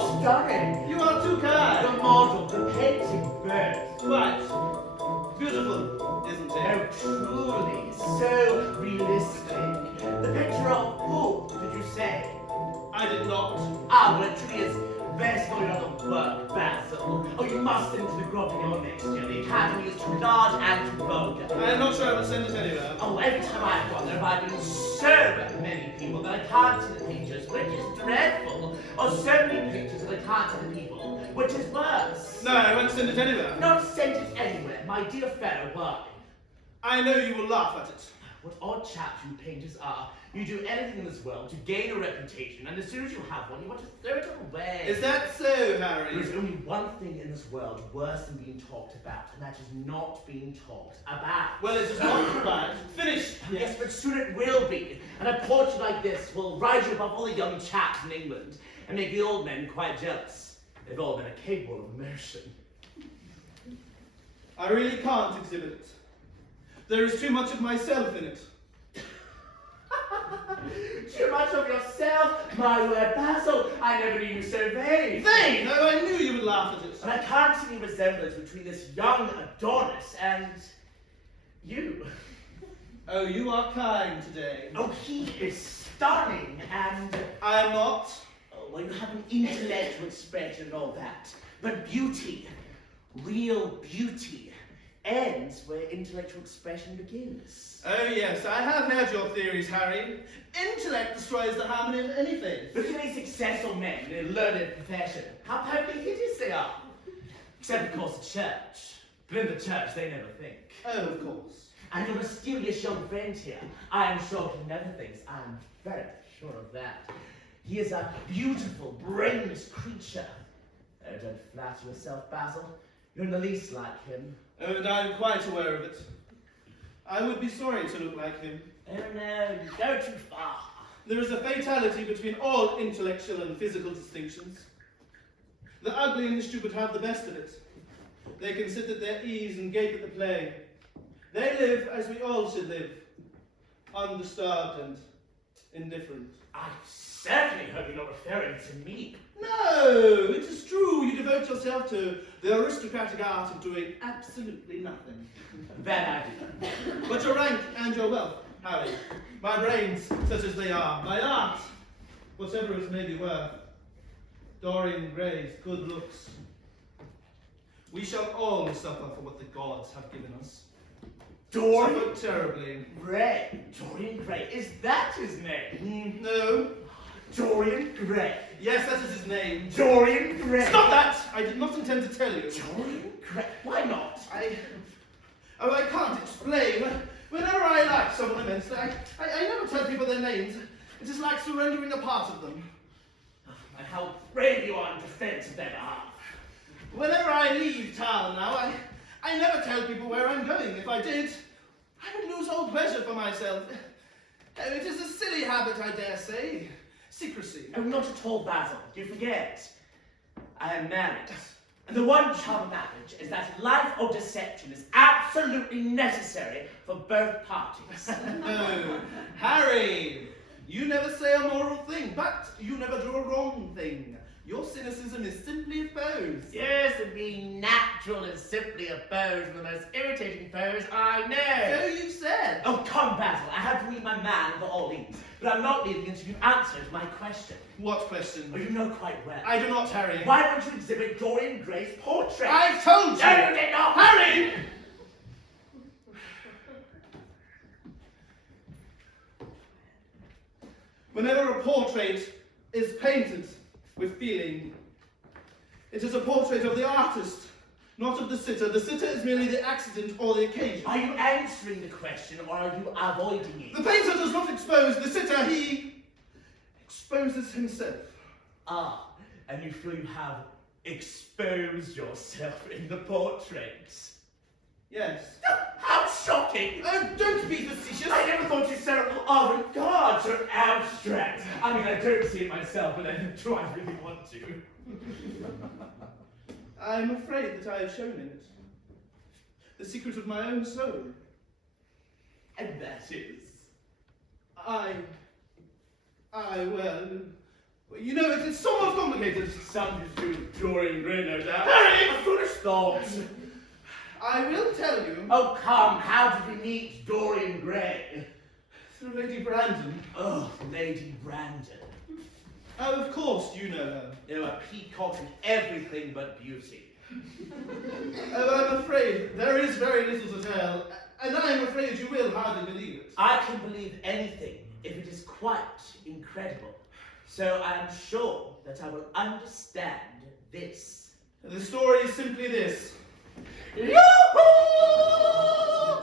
Oh, Stunning. you are too kind. The model, the painting first. Quite. Beautiful, isn't Oh, it? truly, so realistic. The picture of who, did you say? I did not. Ah, well, it truly is best going on the work, Basil. Oh, you must send it to the Grobillon next year. The Academy is too large and too vulgar. I am not sure I will send it anywhere. Oh, every time I've gone there, I've been so many people that I can't see the pictures, which is dreadful. Or so many pictures that I can't see the people, which is worse. No, I won't send it anywhere. Not send it anywhere, my dear fellow, why? I know you will laugh at it. What odd chaps you painters are. You do anything in this world to gain a reputation, and as soon as you have one, you want to throw it away. Is that so, Harry? There is only one thing in this world worse than being talked about, and that is not being talked about. Well, it is not bad. Finish. Yes, but soon it will be. And a portrait like this will rise you above all the young chaps in England and make the old men quite jealous. They've all been capable of emotion. I really can't exhibit it. There is too much of myself in it. Too much of yourself, my word, Basil. I never knew you so vain. Vain! Oh, I knew you would laugh at it. And I can't see any resemblance between this young Adonis and you. Oh, you are kind today. Oh, he is stunning and... I am not. Oh, well, you have an intellectual expression and all that. But beauty, real beauty, ends where intellectual expression begins. Oh, yes, I have heard your theories, Harry. Intellect destroys the harmony of anything. Look at any successful men in a learned profession. How perfectly hideous they are. Except, of course, the church. But in the church, they never think. Oh, of course. And your mysterious young friend here, I am sure he never thinks. I'm very sure of that. He is a beautiful, brainless creature. Oh, don't flatter yourself, Basil. You're in the least like him. Oh, and I am quite aware of it. I would be sorry to look like him. Oh no, you go too far. There is a fatality between all intellectual and physical distinctions. The ugly and the stupid have the best of it. They can sit at their ease and gape at the play. They live as we all should live, undisturbed and indifferent. I certainly hope you're not referring to me. No, it is true. You devote yourself to the aristocratic art of doing absolutely nothing. Bad idea. But your rank and your wealth, Harry, my brains, such as they are, my art, whatever it may be worth, Dorian Gray's good looks, we shall all suffer for what the gods have given us. Dorian Suffer terribly. Gray. Dorian Gray. Is that his name? No. Dorian Gray. Yes, that is his name. Dorian Gray. Stop that! I did not intend to tell you. Dorian Gray. Why not? I can't explain. Whenever I like someone immensely, I never tell people their names. It is like surrendering a part of them. And how brave you are in defense of their behalf. Whenever I leave town now, I never tell people where I'm going. If I did, I would lose all pleasure for myself. Oh, it is a silly habit, I dare say. Secrecy. Oh, not at all, Basil. You forget. I am married. And the one charm of marriage is that life or deception is absolutely necessary for both parties. No, Harry, you never say a moral thing, but you never do a wrong thing. Your cynicism is simply a pose. Yes, and being natural is simply a pose, the most irritating pose I know. So you've said. Oh, come, Basil. I have to leave my man for all these. But I'm not leaving until you answer to my question. What question? Oh, you know quite well. I do not, Harry. Why don't you exhibit Dorian Gray's portrait? I've told you! No, you did not! Harry! Whenever a portrait is painted with feeling, it is a portrait of the artist, not of the sitter. The sitter is merely the accident or the occasion. Are you answering the question or are you avoiding it? The painter does not expose the sitter, he exposes himself. Ah, and you feel you have exposed yourself in the portrait? Yes. How shocking! Oh, don't be facetious. I never thought you so avant-garde, so abstract. I mean, I don't see it myself, but then do I really want to? I'm afraid that I have shown in it the secret of my own soul. And that is? Well, Well, you know, it's somewhat complicated. Something to do with Dorian Gray, no doubt. Harry! Foolish thoughts. I will tell you. Oh, come, how did we meet Dorian Gray? Through Lady Brandon. Oh, Lady Brandon. Oh, of course, you know her. They were peacock and everything but beauty. Oh, I'm afraid there is very little to tell, and I'm afraid you will hardly believe it. I can believe anything if it is quite incredible. So I am sure that I will understand this. The story is simply this. Yoo-hoo!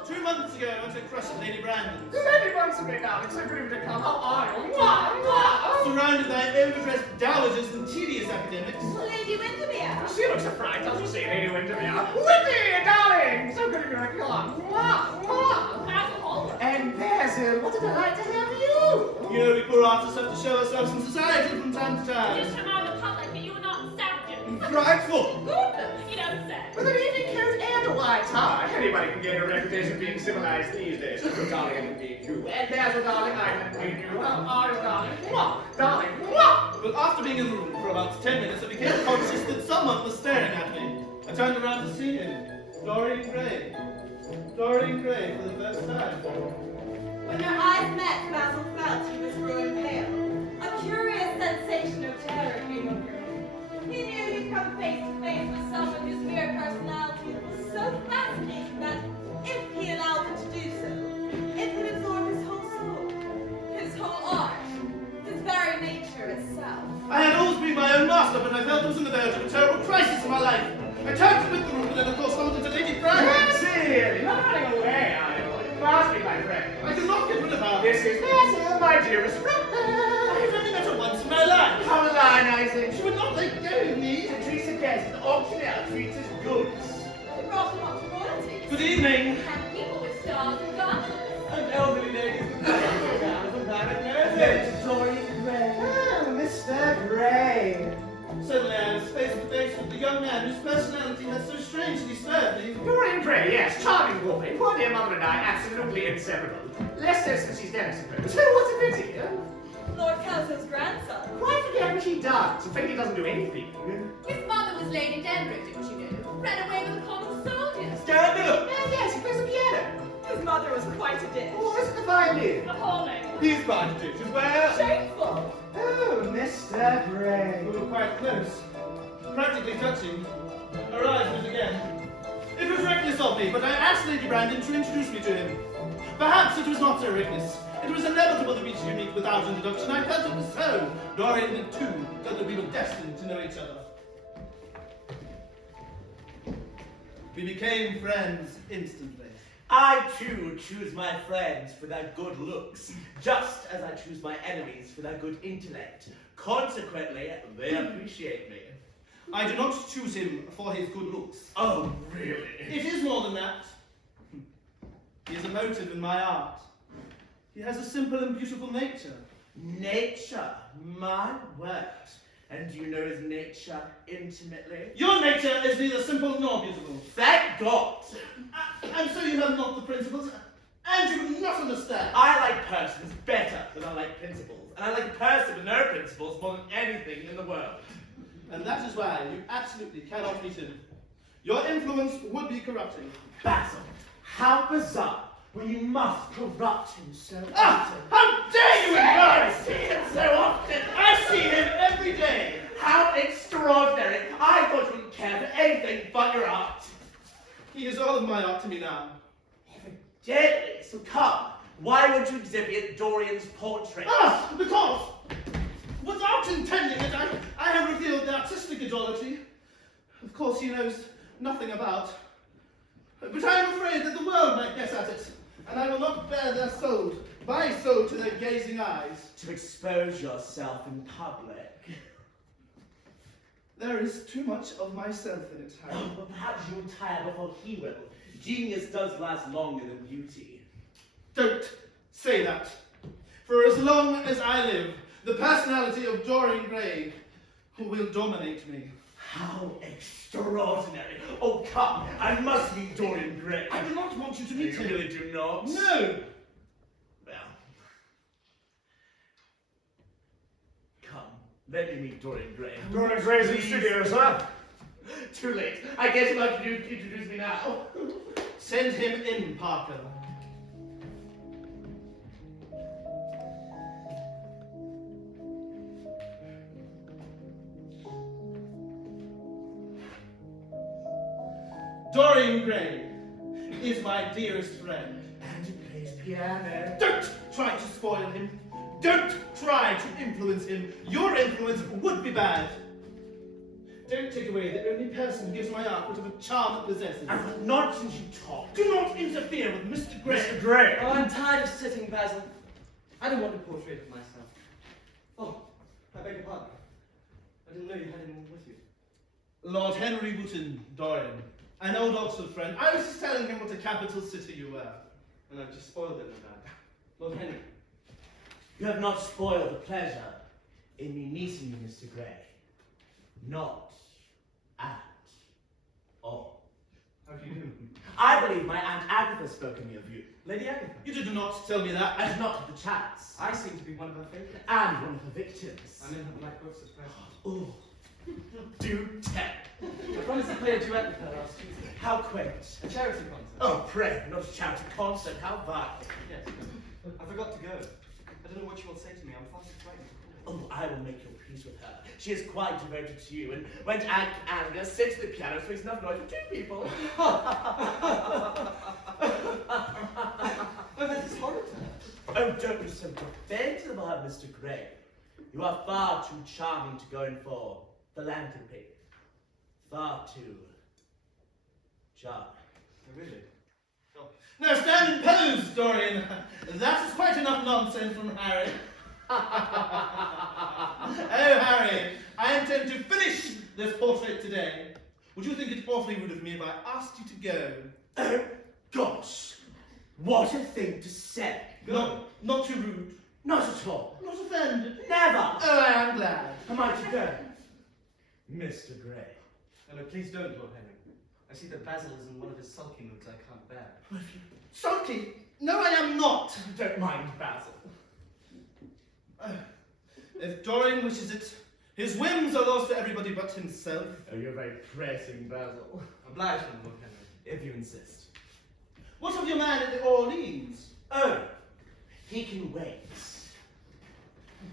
2 months ago, I went to crush at Lady Brandon's. Many months of me now, it's so good of you to come. How are you? Mwah, mwah. Surrounded by overdressed dowagers and tedious academics. Lady Windermere. She looks a fright, doesn't she, Lady Windermere? Whitty, darling! So good of you to come. Mwah, mwah. Basil. And Basil, what a delight to have you! You know, we poor artists have to show ourselves in society from time to time. Just remind the public that you are not savages. Frightful! Goodness, you don't say. With an evening coat and a white tie, anybody can gain a reputation of being civilized these days. Oh, darling, I can beat you. And Basil, darling, I can beat you. How are you, darling? Mwah, darling, mwah! But after being in the room for about 10 minutes, I became conscious that someone was staring at me. I turned around to see him. Dorian Gray. Dorian Gray for the first time. When their eyes met, Basil felt he was growing pale. A curious sensation of terror came over him. He knew he'd come face to face with someone whose mere personality was so fascinating that, if he allowed it to do so, it would absorb his whole soul, his whole art, his very nature itself. I had always been my own master, but I felt I was on the verge of a terrible crisis in my life. I turned to quit the room, and then of course bumped into Lady Brandon. Basil, you're not running away, are you? You must be my friend. I could not get rid of her. This is Basil, my dearest friend. I have only met her once in my life. How line, Isaac? She would not let go of me. And treats a guest an auctioneer treats his goods. They brought him up to royalty. Good evening. And people with stars and garters. An elderly lady with a married nurse. Dorian Gray. Oh, Mr. Gray. Suddenly I was face to face with the young man whose personality had so strangely stirred me. Dorian Gray, yes, charming woman. Poor dear mother and I, absolutely inseparable. Less so since she's dead, I suppose. Oh, what a pity. Lord Kelso's grandson. Why forget what he does? In fact, he doesn't do anything. His mother was Lady Denbrook, didn't you know? Ran away with a common soldier. Scandal! Yes, he plays the piano. His mother was quite a dish. Oh, isn't the violin? Appalling. He's quite a dish as well. Shameful. Oh, Mr. Gray. We were quite close. Practically touching. Her eyes met again. It was reckless of me, but I asked Lady Brandon to introduce me to him. Perhaps it was not so reckless. It was inevitable that we should meet without introduction. I felt it was so. Dorian did too, felt that we were destined to know each other. We became friends instantly. I too choose my friends for their good looks, just as I choose my enemies for their good intellect. Consequently, they appreciate me. I do not choose him for his good looks. Oh, really? It is more than that. He is a motive in my art. He has a simple and beautiful nature. Nature, my word. And do you know his nature intimately? Your nature is neither simple nor beautiful. Thank God! And so you have not the principles, and you do not understand. I like persons better than I like principles, and I like a person with no principles more than anything in the world. And that is why you absolutely cannot meet him. Your influence would be corrupting. Basil, how bizarre when you must corrupt him so Ah! often. How dare you I imply? see him so often. I see him every day. How extraordinary! I thought you wouldn't care for anything but your art. He is all of my art to me now. Evidently, so come. Why would you exhibit Dorian's portrait? Ah! Because, without intending it, I have revealed the artistic idolatry. Of course, he knows nothing about. But I am afraid that the world might guess at it, and I will not bear their soul, my soul, to their gazing eyes. To expose yourself in public. There is too much of myself in it, Harry. Oh, but perhaps you'll tire before he will. Genius does last longer than beauty. Don't say that. For as long as I live, the personality of Dorian Gray will dominate me. How extraordinary! Oh, come! I must meet Dorian Gray. I do not want you to You meet him. really do not? No! Well, come. Let me meet Dorian Gray. Dorian Gray's in studio, sir. Too late. I guess you'd like to introduce me now. Send him in, Parker. Dorian Gray is my dearest friend. And he plays piano. Don't try to spoil him. Don't try to influence him. Your influence would be bad. Don't take away the only person who gives my art whatever charm it possesses. And what nonsense you talk. Do not interfere with Mr. Gray. Mr. Gray. Oh, I'm tired of sitting, Basil. I don't want a portrait of myself. Oh, I beg your pardon. I didn't know you had anyone with you. Lord Henry Wotton, Dorian, an old Oxford friend. I was just telling him what a capital city you were. And I've just spoiled it, no doubt. Lord Henry. You have not spoiled the pleasure in me meeting you, Mr. Gray. Not at all. How do you do? I believe my Aunt Agatha spoke of me of you. Lady Agatha. You did not tell me that. As not the chance. I seem to be one of her favorites. And one of the victims. I'm in her black books at present. Oh, do tell. I promised to play a duet with her last Tuesday. How quaint. A charity concert. Oh, pray, not a charity concert. How vile. Yes. I forgot to go. I don't know what she will say to me. I'm far too frightened to call. Oh, I will make your peace with her. She is quite devoted to you, and when Aunt Agatha sits at the piano, it makes enough noise for two people. Oh, that is horrid to her. Oh, don't be so defensive about Mr. Gray. You are far too charming to go in for philanthropy. Far too charming. Oh, really? Oh. Now stand and pose, Dorian. That is quite enough nonsense from Harry. Oh, Harry, I intend to finish this portrait today. Would you think it awfully rude of me if I asked you to go? Oh, gosh. What a thing to say. Not too rude. Not at all. Not offended. Never. Oh, I am glad. Am I to go? Mr. Gray. No, please don't, Lord Henry. I see that Basil is in one of his sulky moods I can't bear. Sulky? No, I am not. Don't mind Basil. If Dorian wishes it, his whims are lost for everybody but himself. Oh, you're very pressing, Basil. Oblige him, Lord Henry. If you insist. What of your man at the Orleans? Oh, he can wait.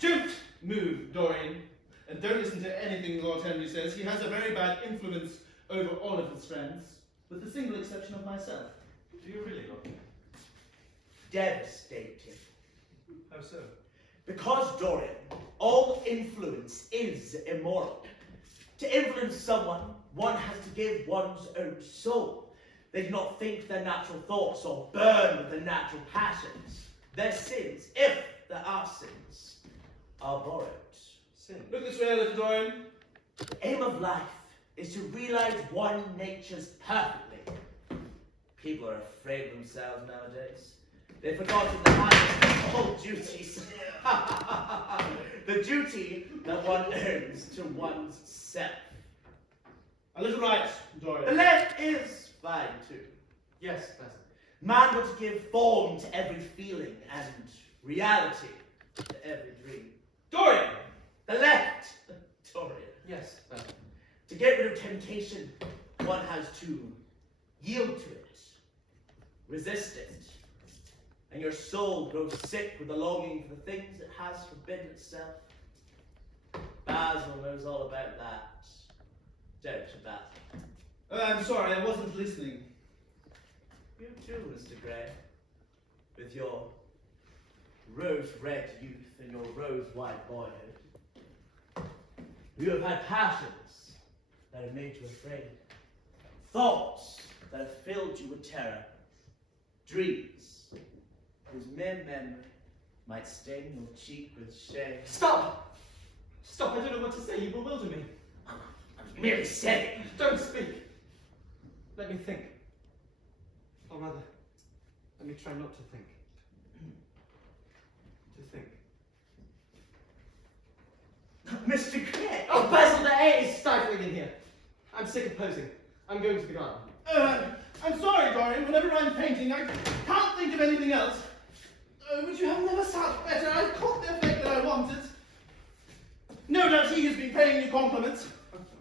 Don't move, Dorian. And don't listen to anything Lord Henry says. He has a very bad influence over all of his friends, with the single exception of myself. Do you really, Lord Henry? Devastating. How so? Because, Dorian, all influence is immoral. To influence someone, one has to give one's own soul. They do not think their natural thoughts or burn with their natural passions. Their sins, if there are sins, are borrowed. Sin. Look this way a little, Dorian. The aim of life is to realize one nature's perfectly. People are afraid of themselves nowadays. They've forgotten the highest of all duties. The duty that one owes to one's self. A little right, The Dorian. left is fine too. Yes, Basil. Man wants to give form to every feeling and reality to every dream. Dorian! The left, Dorian. Yes, Basil. To get rid of temptation, one has to yield to it, resist it, and your soul grows sick with the longing for the things it has forbidden itself. Basil knows all about that. Don't you, Basil? Oh, I'm sorry, I wasn't listening. You too, Mr. Gray, with your rose-red youth and your rose-white boyhood. You have had passions that have made you afraid, thoughts that have filled you with terror, dreams whose mere memory might stain your cheek with shame. Stop! Stop, I don't know what to say. You bewilder me. I'm merely saying. Don't speak. Let me think. Or rather, let me try not to think. To think. Mr. Gray! Oh, Basil, the air is stifling in here. I'm sick of posing. I'm going to the garden. I'm sorry, Dorian. Whenever I'm painting, I can't think of anything else. But you have never sat better. I've caught the effect that I wanted. No doubt he has been paying you compliments.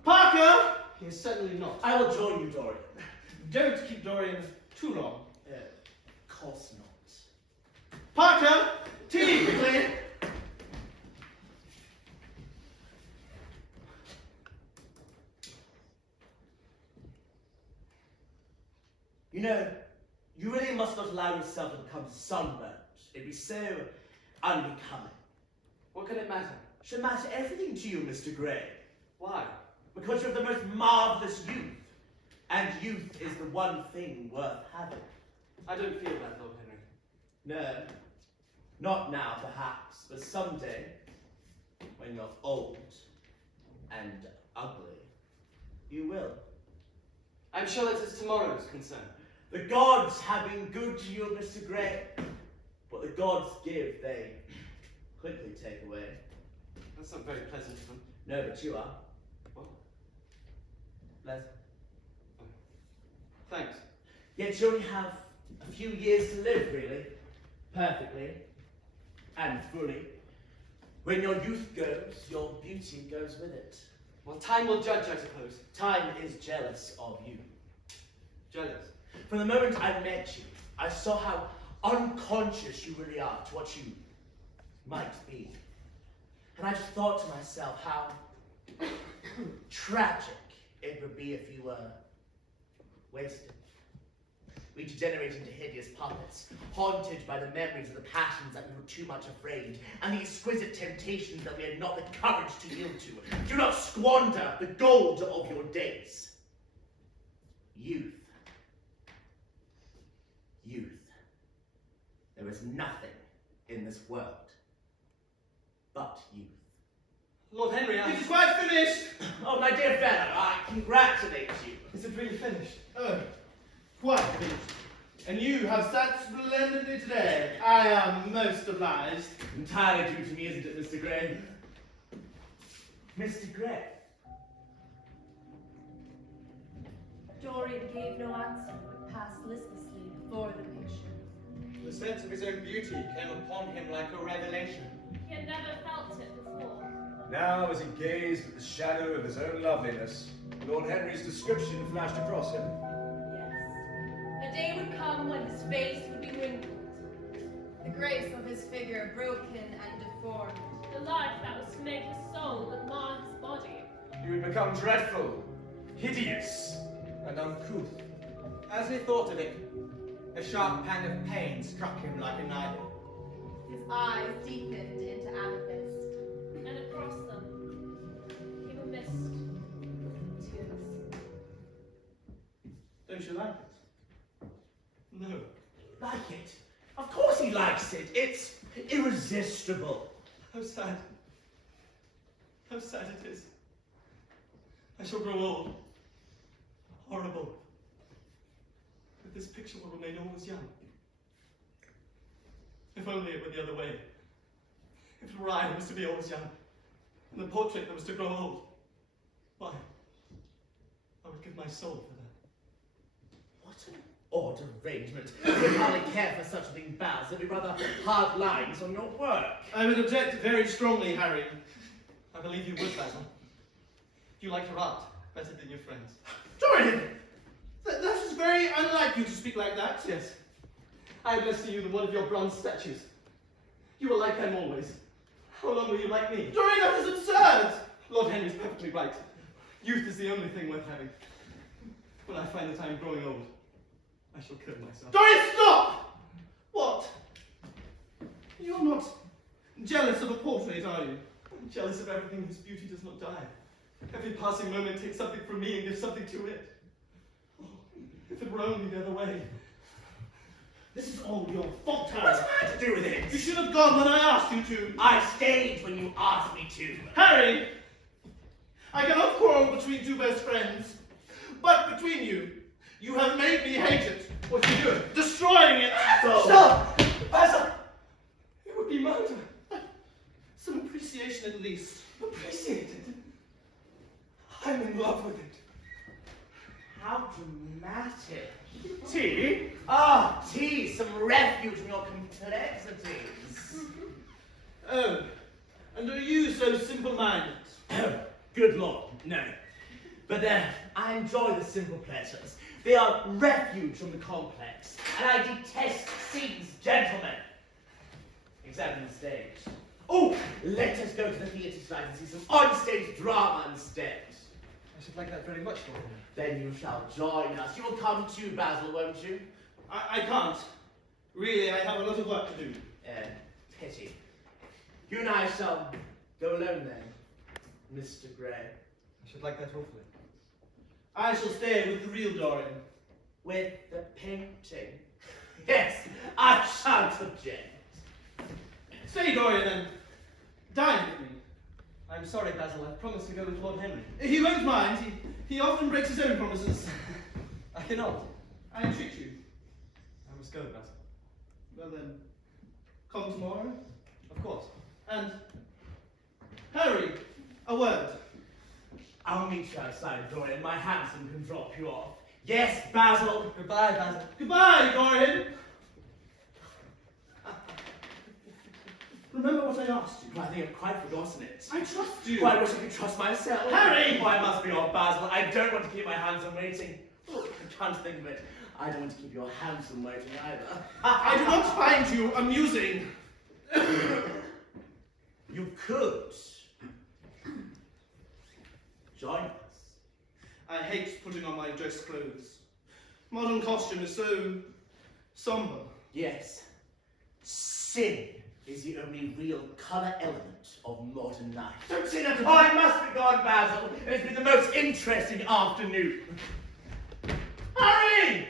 Parker! He is certainly not. I will join you, Dorian. Don't keep Dorian too long. Of course not. Parker! Tea, quickly! You know, you really must not allow yourself to become sunburnt. It'd be so unbecoming. What can it matter? It should matter everything to you, Mr. Gray. Why? Because you have the most marvelous youth. And youth is the one thing worth having. I don't feel that, Lord Henry. No, not now perhaps, but someday, when you're old and ugly, you will. I'm sure that is tomorrow's concern. The gods have been good to you, Mr. Gray. What the gods give, they quickly take away. That's not very pleasant of them. No, but you are. What? Pleasant. Thanks. Yet you only have a few years to live, really. Perfectly. And fully. When your youth goes, your beauty goes with it. Well, time will judge, I suppose. Time is jealous of you. Jealous. From the moment I met you, I saw how unconscious you really are to what you might be. And I just thought to myself how tragic it would be if you were wasted. We degenerate into hideous puppets, haunted by the memories of the passions that we were too much afraid, and the exquisite temptations that we had not the courage to yield to. Do not squander the gold of your days. Youth. Youth. There is nothing in this world but youth. Lord Henry, It is quite finished! Oh, my dear fellow, I congratulate you. Is it really finished? Oh, quite finished. And you have sat splendidly today. I am most obliged. Entirely due to me, isn't it, Mr. Gray? Mr. Gray? Dorian gave no answer, but passed listlessly before the picture. The sense of his own beauty came upon him like a revelation. He had never felt it before. Now, as he gazed at the shadow of his own loveliness, Lord Henry's description flashed across him. Yes. A day would come when his face would be wrinkled, the grace of his figure broken and deformed. The life that was to make his soul but mar his body. He would become dreadful, hideous, and uncouth. As he thought of it, a sharp pang of pain struck him like a knife. His eyes deepened into amethyst. And across them came a mist of tears. Don't you like it? No. Like it? Of course he likes it. It's irresistible. How sad. How sad it is. I shall grow old. Horrible. But this picture will remain always young. If only it were the other way. If it were I who was to be always young, and the portrait that was to grow old. Why? I would give my soul for that. What an odd arrangement. You would hardly care for such a thing, Baz. There'd be rather hard lines on your work. I would object very strongly, Harry. I believe you would, Basil. You like your art better than your friends. Dorian! That is very unlike you to speak like that. Yes. I am less to you than one of your bronze statues. You were like them always. How long will you like me? Dorian, that is absurd! Lord Henry's perfectly right. Youth is the only thing worth having. When I find that I am growing old, I shall kill myself. Dorian, stop! What? You're not jealous of a portrait, are you? I'm jealous of everything whose beauty does not die. Every passing moment takes something from me and gives something to it. Oh, if it were only the other way. This is all your fault, What's Harry. that to do with it? You should have gone when I asked you to. I stayed when you asked me to. Harry! I cannot quarrel between two best friends, but between you, you have made me hate it. What are you doing? Destroying it. So. Stop! Basil! It would be murder. Some appreciation at least. Appreciate it. I'm in love with it. How dramatic. Tea? Ah, tea, some refuge from your complexities. Oh, And are you so simple-minded? Good Lord, no. But I enjoy the simple pleasures. They are refuge from the complex, and I detest scenes, gentlemen. Except on the stage. Oh, let us go to the theatre tonight and see some on-stage drama instead. I should like that very much, Lord Henry. Then you shall join us. You will come too, Basil, won't you? I can't. Really, I have a lot of work to do. Pity. You and I shall go alone then, Mr. Gray. I should like that awfully. I shall stay with the real Dorian. With the painting. Yes, I shan't object. Stay, Dorian, and dine with me. I'm sorry, Basil. I've promised to go with Lord Henry. He won't mind. He often breaks his own promises. I cannot. I entreat you. I must go, Basil. Well then, come tomorrow. Of course. And Harry, a word. I'll meet you outside, Dorian. My hansom can drop you off. Yes, Basil. Goodbye, Basil. Goodbye, Dorian. Remember what I asked you. I think I've quite forgotten it. I trust you. Oh, I wish I could trust myself. Harry! Oh, I must be off, Basil. I don't want to keep my handsome waiting. Oh, I can't think of it. I don't want to keep your handsome waiting either. I do not find you amusing. You could join us. I hate putting on my dress clothes. Modern costume is so somber. Yes, sin is the only real colour element of modern life. Don't say that. Oh, I must be gone, Basil. It's been the most interesting afternoon. Hurry!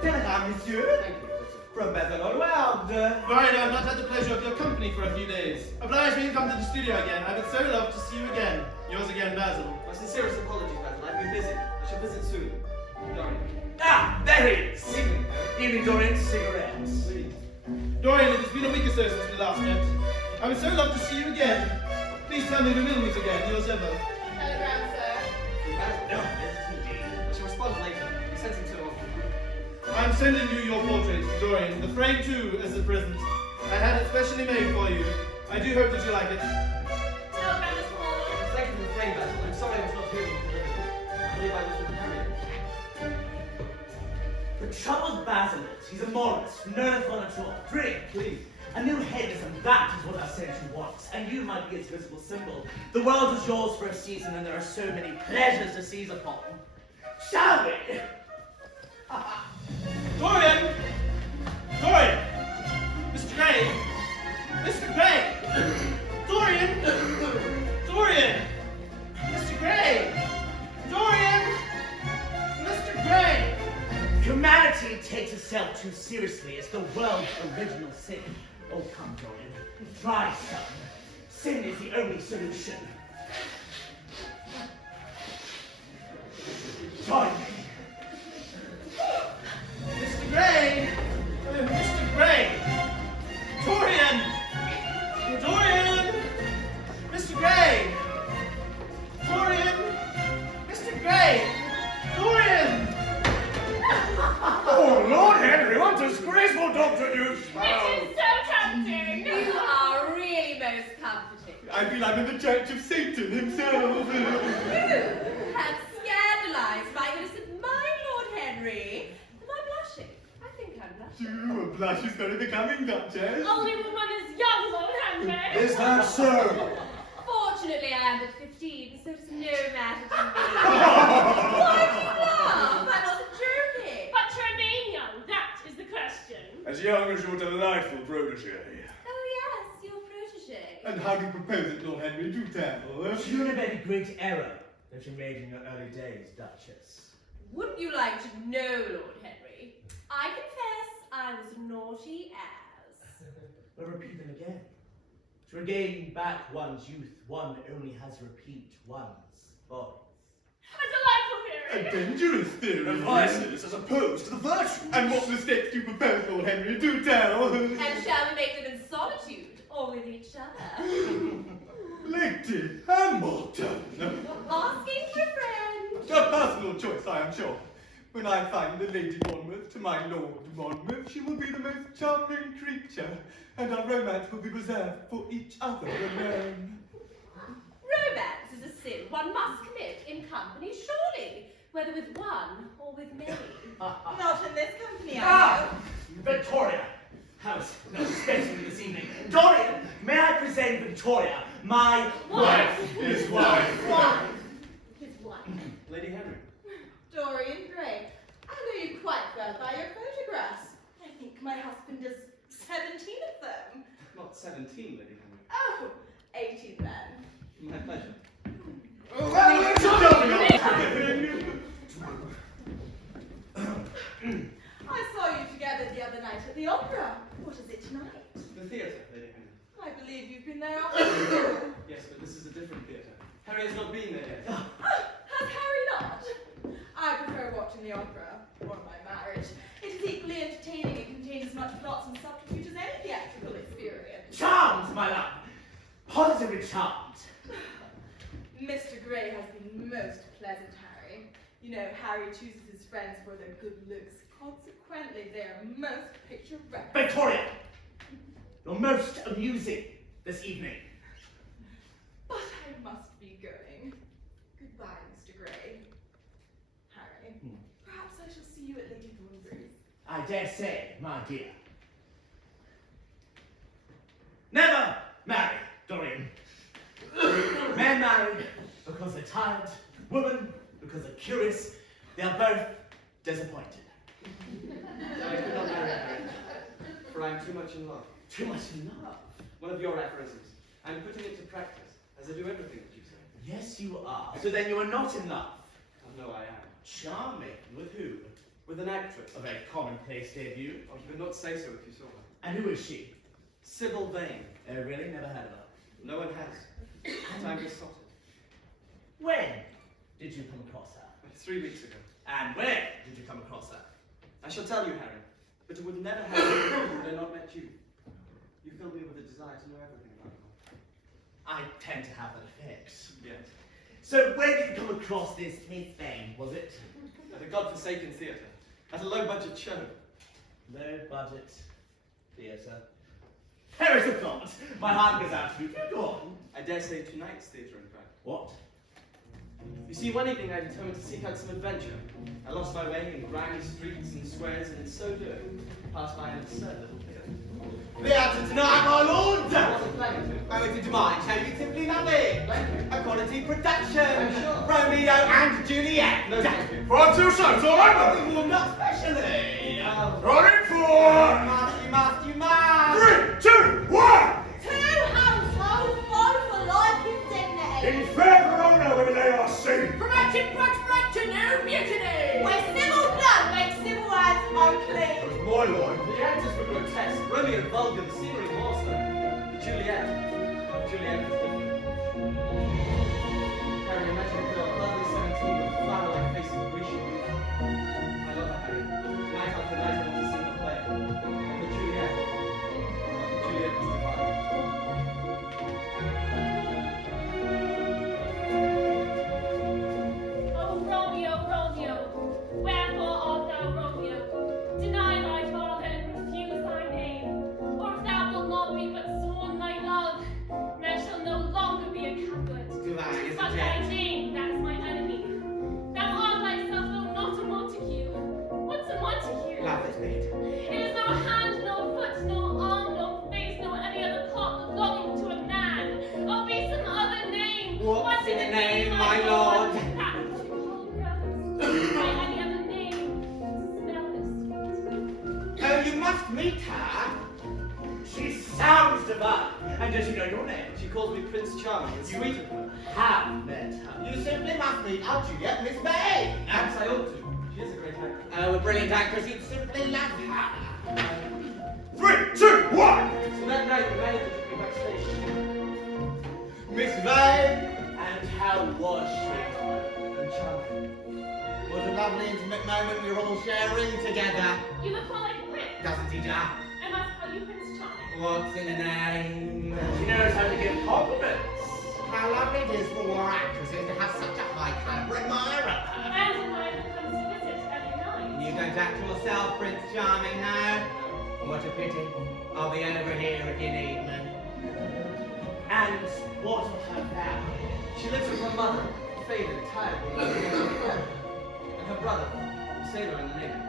Telegram, monsieur. Thank you. From Basil Hallward. Dorian, I've not had the pleasure of your company for a few days. Oblige me and come to the studio again. I would so love to see you again. Yours again, Basil. My sincerest apologies, Basil. I've been busy. I shall visit soon. Dorian. Ah, there he is. Evening. Evening, Dorian. Cigarettes. Please. Dorian, it has been a week or so since we last met. I would so love to see you again. Please tell me we will meet again. Yours ever. Telegram, sir. Basil. No, yes, indeed. I shall respond later. He sent it so often. I'm sending you your portrait, Dorian. The frame too, as a present. I had it specially made for you. I do hope that you like it. Telegram is forwarded. Thank you for the frame, Basil. I'm sorry I was not here when you delivered it. I believe I was with Harry. The trouble with Basil is he's a moralist, no fun at all. Drink, Please. a new headless, and that is what our century wants. And you might be its visible symbol. The world is yours for a season, and there are so many pleasures to seize upon. Shall we? Dorian! Dorian! Mr. Gray! Mr. Gray! Dorian! Dorian! Mr. Gray! Dorian! Mr. Gray! Humanity takes itself too seriously. It's the world's original sin. Oh, come, Dorian. Try some. Sin is the only solution. Join me. Mr. Gray! Mr. Gray! Dorian! Dorian! Mr. Gray! Dorian! Mr. Gray! Dorian! Oh, Lord Henry, what disgraceful doctrine you It spout! is so tempting. You are really most comforting. I feel I'm in the church of Satan himself. You have scandalized my innocent mind, Lord Henry. Am I blushing? I think I'm blushing. You, a blush is very becoming, Duchess. Only when one is young, Lord Henry. Is that so? Fortunately, I am but 15, so it's no matter to me. Why do you laugh? I wasn't joking. But to remain young, that is the question. As young as your delightful protege. Oh yes, your protege. And how do you propose it, Lord Henry? Do tell. You have made a great error that you made in your early days, Duchess. Wouldn't you like to know, Lord Henry? I confess I was naughty as. But repeat them again. To regain back one's youth, one only has to repeat one's voice. A delightful theory. A dangerous theory. The vices as opposed to the virtues. And what mistakes do you propose, Lord Henry? Do tell. And shall we make them in solitude or with each other? Lady Hamilton. Asking for a friend. A personal choice, I am sure. When I find the Lady Monmouth to my Lord Monmouth, she will be the most charming creature, and our romance will be reserved for each other alone. Romance is a sin one must commit in company, surely, whether with one or with many. Not in this company, I Victoria! How's especially this evening? Dorian, may I present Victoria, my wife? His wife. Wife. His wife. Lady Henry. Dorian Gray. I know you quite well by your photographs. I think my husband is 17 of them. Not 17, Lady Henry. Oh, 18 then. My pleasure. I saw you together the other night at the opera. What is it tonight? The theatre, Lady Henry. I believe you've been there often. Yes, but this is a different theatre. Harry has not been there yet. Has Harry not? I prefer watching the opera, or my marriage. It is equally entertaining and contains as much plots and subterfuge as any theatrical experience. Charmed, my love! Positively charmed. Mr. Gray has been most pleasant, Harry. You know, Harry chooses his friends for their good looks. Consequently, they are most picturesque. Victoria! You're most amusing this evening. But I must be going. Goodbye, Mr. Gray. Harry, perhaps I shall see you at Lady Thornbury's. I dare say, my dear. Never marry, Dorian. Men marry because they're tired, women because they're curious. They are both disappointed. I could not marry Harry, for I am too much in love. Too much in love. One of your aphorisms. I'm putting it to practice, as I do everything that you say. Yes, you are. So then you are not in love. Oh, no, I am. Charming. With who? With an actress. A very commonplace debut. Oh, you would not say so if you saw her. And who is she? Sybil Vane. Oh, really? Never heard of her. No one has. Time is sorted. When did you come across her? 3 weeks ago. And where did you come across her? I shall tell you, Harry, but it would never happen had I not met you. You filled me with a desire to know everything about her. I tend to have that effect. Yes. So where did you come across this Miss Vane, was it? At a godforsaken theatre. At a low-budget show. Low budget theatre. There is a thought. My heart goes out to you. Go on. I dare say tonight's theatre, in fact. What? You see, one evening I determined to seek out some adventure. I lost my way in grimy streets and squares, and in so doing, passed by an absurd little theatre. Theatre tonight, my lord! What's it playing to? Oh, it's a divine show, you simply love it! Thank you. A quality production! I'm sure. Romeo and Juliet! No, thank you. For 2 cents, all right? Oh, well, not specially! Running for You must! 3, 2, 1! Two households, both alike in dignity. In fair Verona, where they are seen. Promoted prospect to new mutiny. Where civil blood makes civil hands unclean. That's my line. The actors were grotesque, Romeo vulgar, the scenery more so. Juliet was different. Harry, imagine a girl hardly 17 with a flower-like face and Grecian youth. I love her, Harry. Night after night I want to see her play. And the Juliet was divine. Oh, Romeo, Romeo, wherefore art thou Romeo? Deny thy father and refuse thy name. Or if thou wilt not be but sworn thy love, there shall no longer be a Capulet. Divine, But thy name, that is my enemy. Thou art thyself, though not a Montague. What's a Montague? Love is made. It is no hand, no foot, no arm, no face, no any other part belonging to a man. Or be some other name. What's in the name, my lord? That which you call rose. By any other name, smell Oh, you must meet her! She sounds divine. And does she know your name? She calls me Prince Charming. It's sweet of her. Have met her. You simply must meet our Juliet, Miss Vane! Perhaps I ought to. She is a great actress. Oh, a brilliant actress, you'd simply love her! 3, 2, 1! So that night the manager took me backstage. Miss Vane! And how was she? And charming. lovely intimate moment we were all sharing together. You look more like a prince. Doesn't he, Jack? I must call you Prince Charming. What's in a name? She knows how to give compliments. How lovely it is for war actresses to have such a high caliber admirer. And an idol comes to visit every night. You don't act yourself, Prince Charming, now? What a pity. I'll be over here if you need me. And what of her family? She lives with her mother, faded, tired, and her brother, a sailor in the Navy.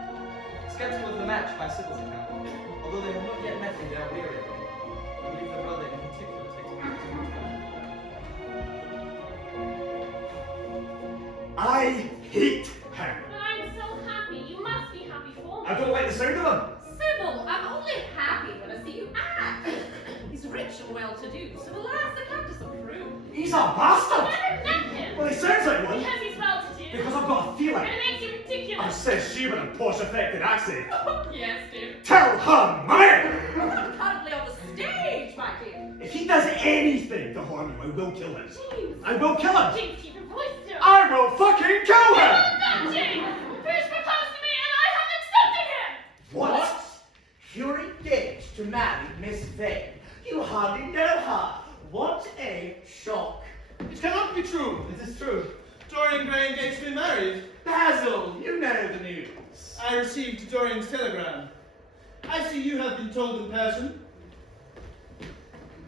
Skeptical of the match by Sybil's account, although they have not yet met in their weary of him. I believe the brother in particular takes a fancy to her. I hate him. But I'm so happy. You must be happy for me. I don't like the sound of him. Sybil, I'm only happy when I see you act. He's rich and well-to-do, so alas, I can't disapprove. He's a I've bastard. never met him. Well, he sounds like one. Because he's well-to-do. Because I've got a feeling. And it makes you I ridiculous. says she with a posh affected accent. Yes, dear. Tell her, man! You can't play on the stage, my dear. If he does anything to harm you, I will kill him. James. I will kill him. James, keep your voice down. I will fucking kill him! No, James! Bruce proposed to me and I have accepted him! What? You're engaged to marry Miss Vane. You hardly know her. What a shock. It cannot be true. It is true. Dorian Gray engaged to be married. Basil, you know the news. I received Dorian's telegram. I see you have been told in person.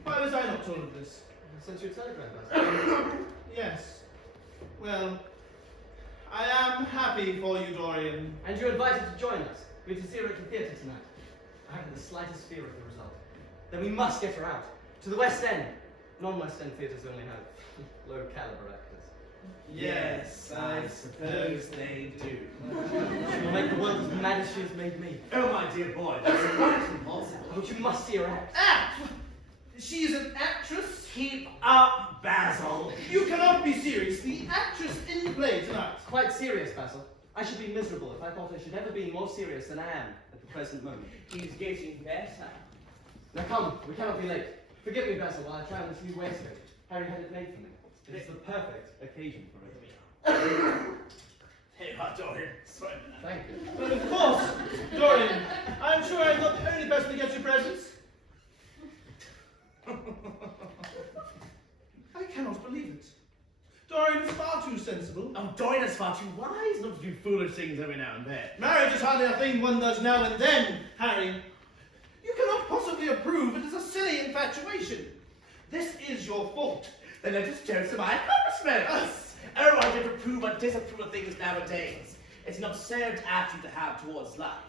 Why was I not told of this? I sent you a telegram, Basil. Yes. Well, I am happy for you, Dorian. And you're invited to join us. We're to see her at the theatre tonight. I haven't the slightest fear of the result. Then we must get her out. To the West End. Non-West End theatres only have low caliber actors. Yes, I suppose they do. She will make the world as mad as she has made me. Oh, my dear boy, that's quite impossible. But you must see her act. Act! She is an actress? Keep up, Basil. You cannot be serious. The actress in the play tonight. Quite serious, Basil. I should be miserable if I thought I should ever be more serious than I am at the present moment. He's getting better. Now come, we cannot be late. Forgive me, Basil, while I try on this new waistcoat. Harry had it made for me. It is the perfect occasion for it. Hey, hot Dorian. Sorry. Thank you. But of course, Dorian, I'm sure I'm not the only person to get you presents. I cannot believe it. Dorian is far too sensible. Oh, Dorian is far too wise not to do foolish things every now and then. Marriage is hardly a thing one does now and then, Harry. You cannot possibly approve. It is a silly infatuation. This is your fault. Then let us toast to my accomplishments. Oh, I don't approve or disapprove of things nowadays. It's an absurd attitude to have towards life.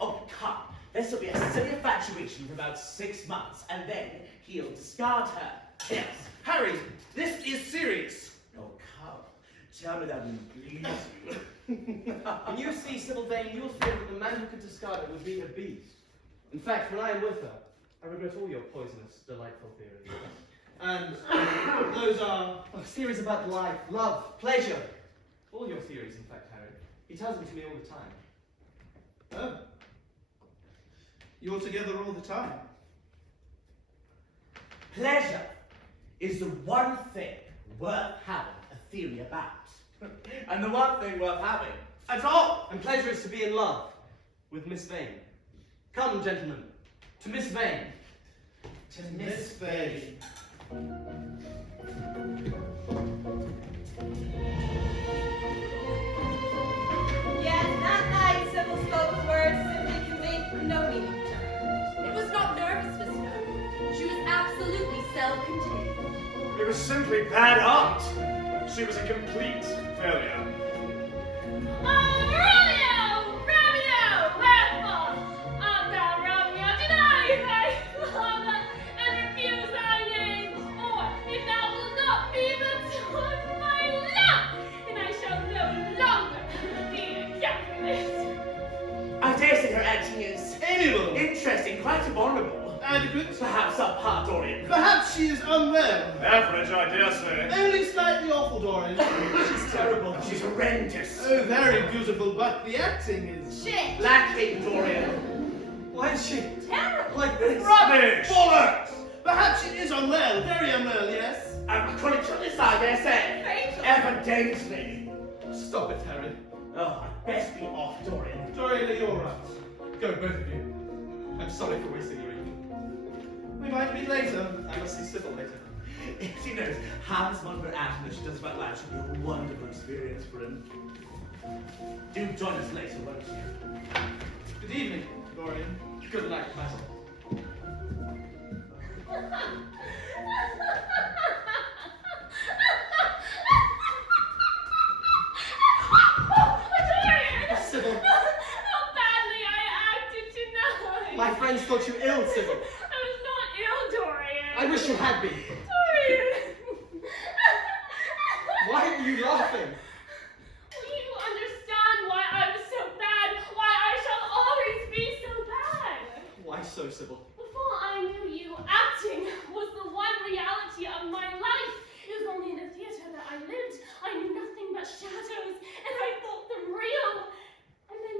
Oh, come. This will be a silly infatuation for about 6 months, and then he'll discard her. Yes. Harry, this is serious. Oh, come. Tell me that will please you. When you see Sybil Vane, you'll feel that the man who could discard it would be a beast. In fact, when I am with her, I regret all your poisonous, delightful theories. And those are... Oh, theories about life, love, pleasure. All your theories, in fact, Harry. He tells them to me all the time. Oh. You're together all the time. Pleasure is the one thing worth having a theory about. And the one thing worth having at all. And pleasure is to be in love with Miss Vane. Come, gentlemen, to Miss Vane. To Miss Vane. Yes, that night Sybil spoke the words simply conveyed no meaning to her. It was not nervousness, no. She was absolutely self-contained. It was simply bad art. She was a complete failure. Oh, Romeo! Romeo! Wherefore art thou, Romeo? Deny thy father and refuse thy name, or if thou wilt not be but on my lap, then I shall no longer be a Capulet. I dare say her acting is Amiable. interesting, quite abominable. Adequate. Perhaps subpar, Dorian. Perhaps she is unwell. Average, I dare say. Only slightly awful, Dorian. She's terrible. She's horrendous. Oh, very beautiful, but the acting is... Shit! Lacking, Dorian. Why is she Terrible! like this? Rubbish! Bollocks! Perhaps she is unwell, very unwell, yes. I'm chronic illness, I dare say. Fatal. Evidently. Stop it, Harry. Oh, I'd best be off, Dorian. Dorian, you're right. Go, both of you. I'm sorry for wasting your evening. We might meet later. I must see Sybil later. If she knows how this one her out and that she does about life, should be a wonderful experience for him. Do join us later, won't you? Good evening, Dorian. Good night, Basil. Dorian! Sybil. How badly I acted tonight! My friends thought you ill, Sybil. I was not ill, Dorian! I wish you had been. Dorian! Why are you laughing? Will you understand why I was so bad? Why I shall always be so bad? Why so, Sybil? Before I knew you, acting was the one reality of my life. It was only in the theater that I lived. I knew nothing but shadows, and I thought them real. And then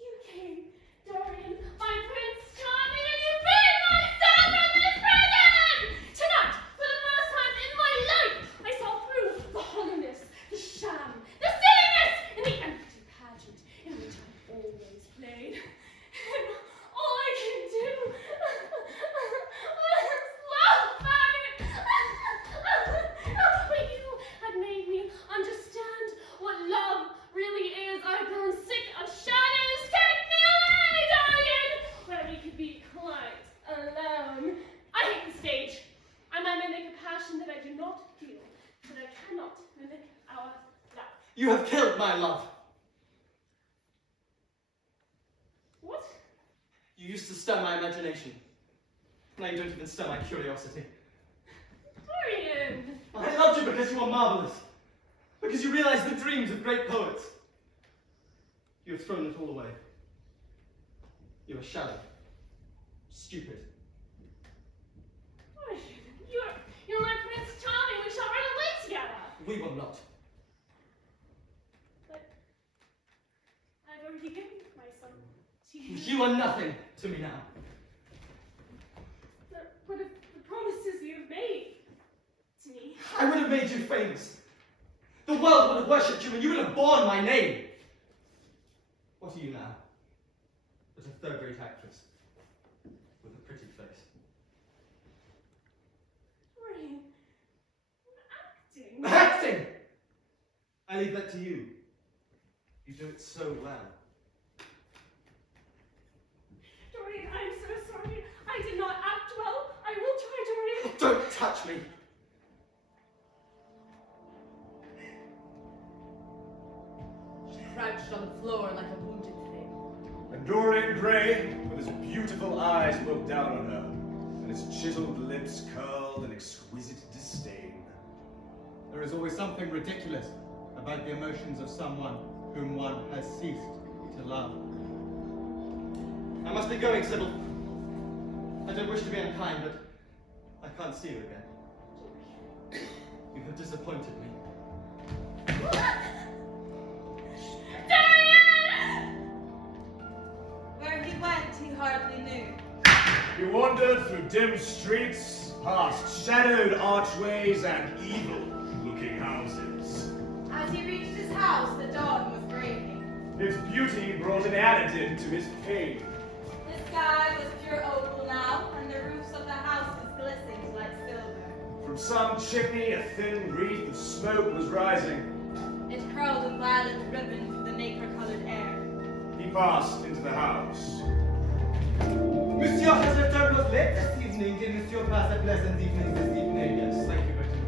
you came, Dorian, my Prince Charming, and you freed myself from this prison! Tonight, for the first time in my life, I saw through the hollowness, the sham, the silliness, and the empty pageant in which I always played. And all I can do was laugh at it. But you had made me understand what love really is. I've grown sick of shadows. Take me away, Dorian, where we could be quite alone. I hate the stage. I might mimic a passion that I do not feel, but I cannot mimic our love. You have killed my love. What? You used to stir my imagination. Now you don't even stir my curiosity. Dorian! I loved you because you were marvelous. Because you realized the dreams of great poets. You have thrown it all away. You are shallow. Stupid. Dorian, you're my Prince Charming. We shall run away together. We will not. But I've already given myself to you. You are nothing to me now. But what if the promises you've made to me? I would have made you famous. The world would have worshipped you and you would have borne my name. What are you now? But a third-rate actress with a pretty face. Dorian, I'm acting. Acting! I leave that to you. You do it so well. Dorian, I'm so sorry. I did not act well. I will try, Dorian. Don't touch me. She crouched on the floor like a wounded thing. And Dorian Gray, with his beautiful eyes, looked down on her, and his chiseled lips curled in exquisite disdain. There is always something ridiculous about the emotions of someone whom one has ceased to love. I must be going, Sybil. I don't wish to be unkind, but I can't see you again. You have disappointed me. Where he went, he hardly knew. He wandered through dim streets, past shadowed archways and evil-looking houses. As he reached his house, the dawn was breaking. Its beauty brought an additive to his pain. The sky was pure opal now, and the roofs of the houses glistened like silver. From some chimney, a thin wreath of smoke was rising. It curled a violet ribbon through the nacre-colored air. He passed into the house. Monsieur has returned us late this evening. Did Monsieur pass a pleasant evening this evening? Yes, thank you, Victor.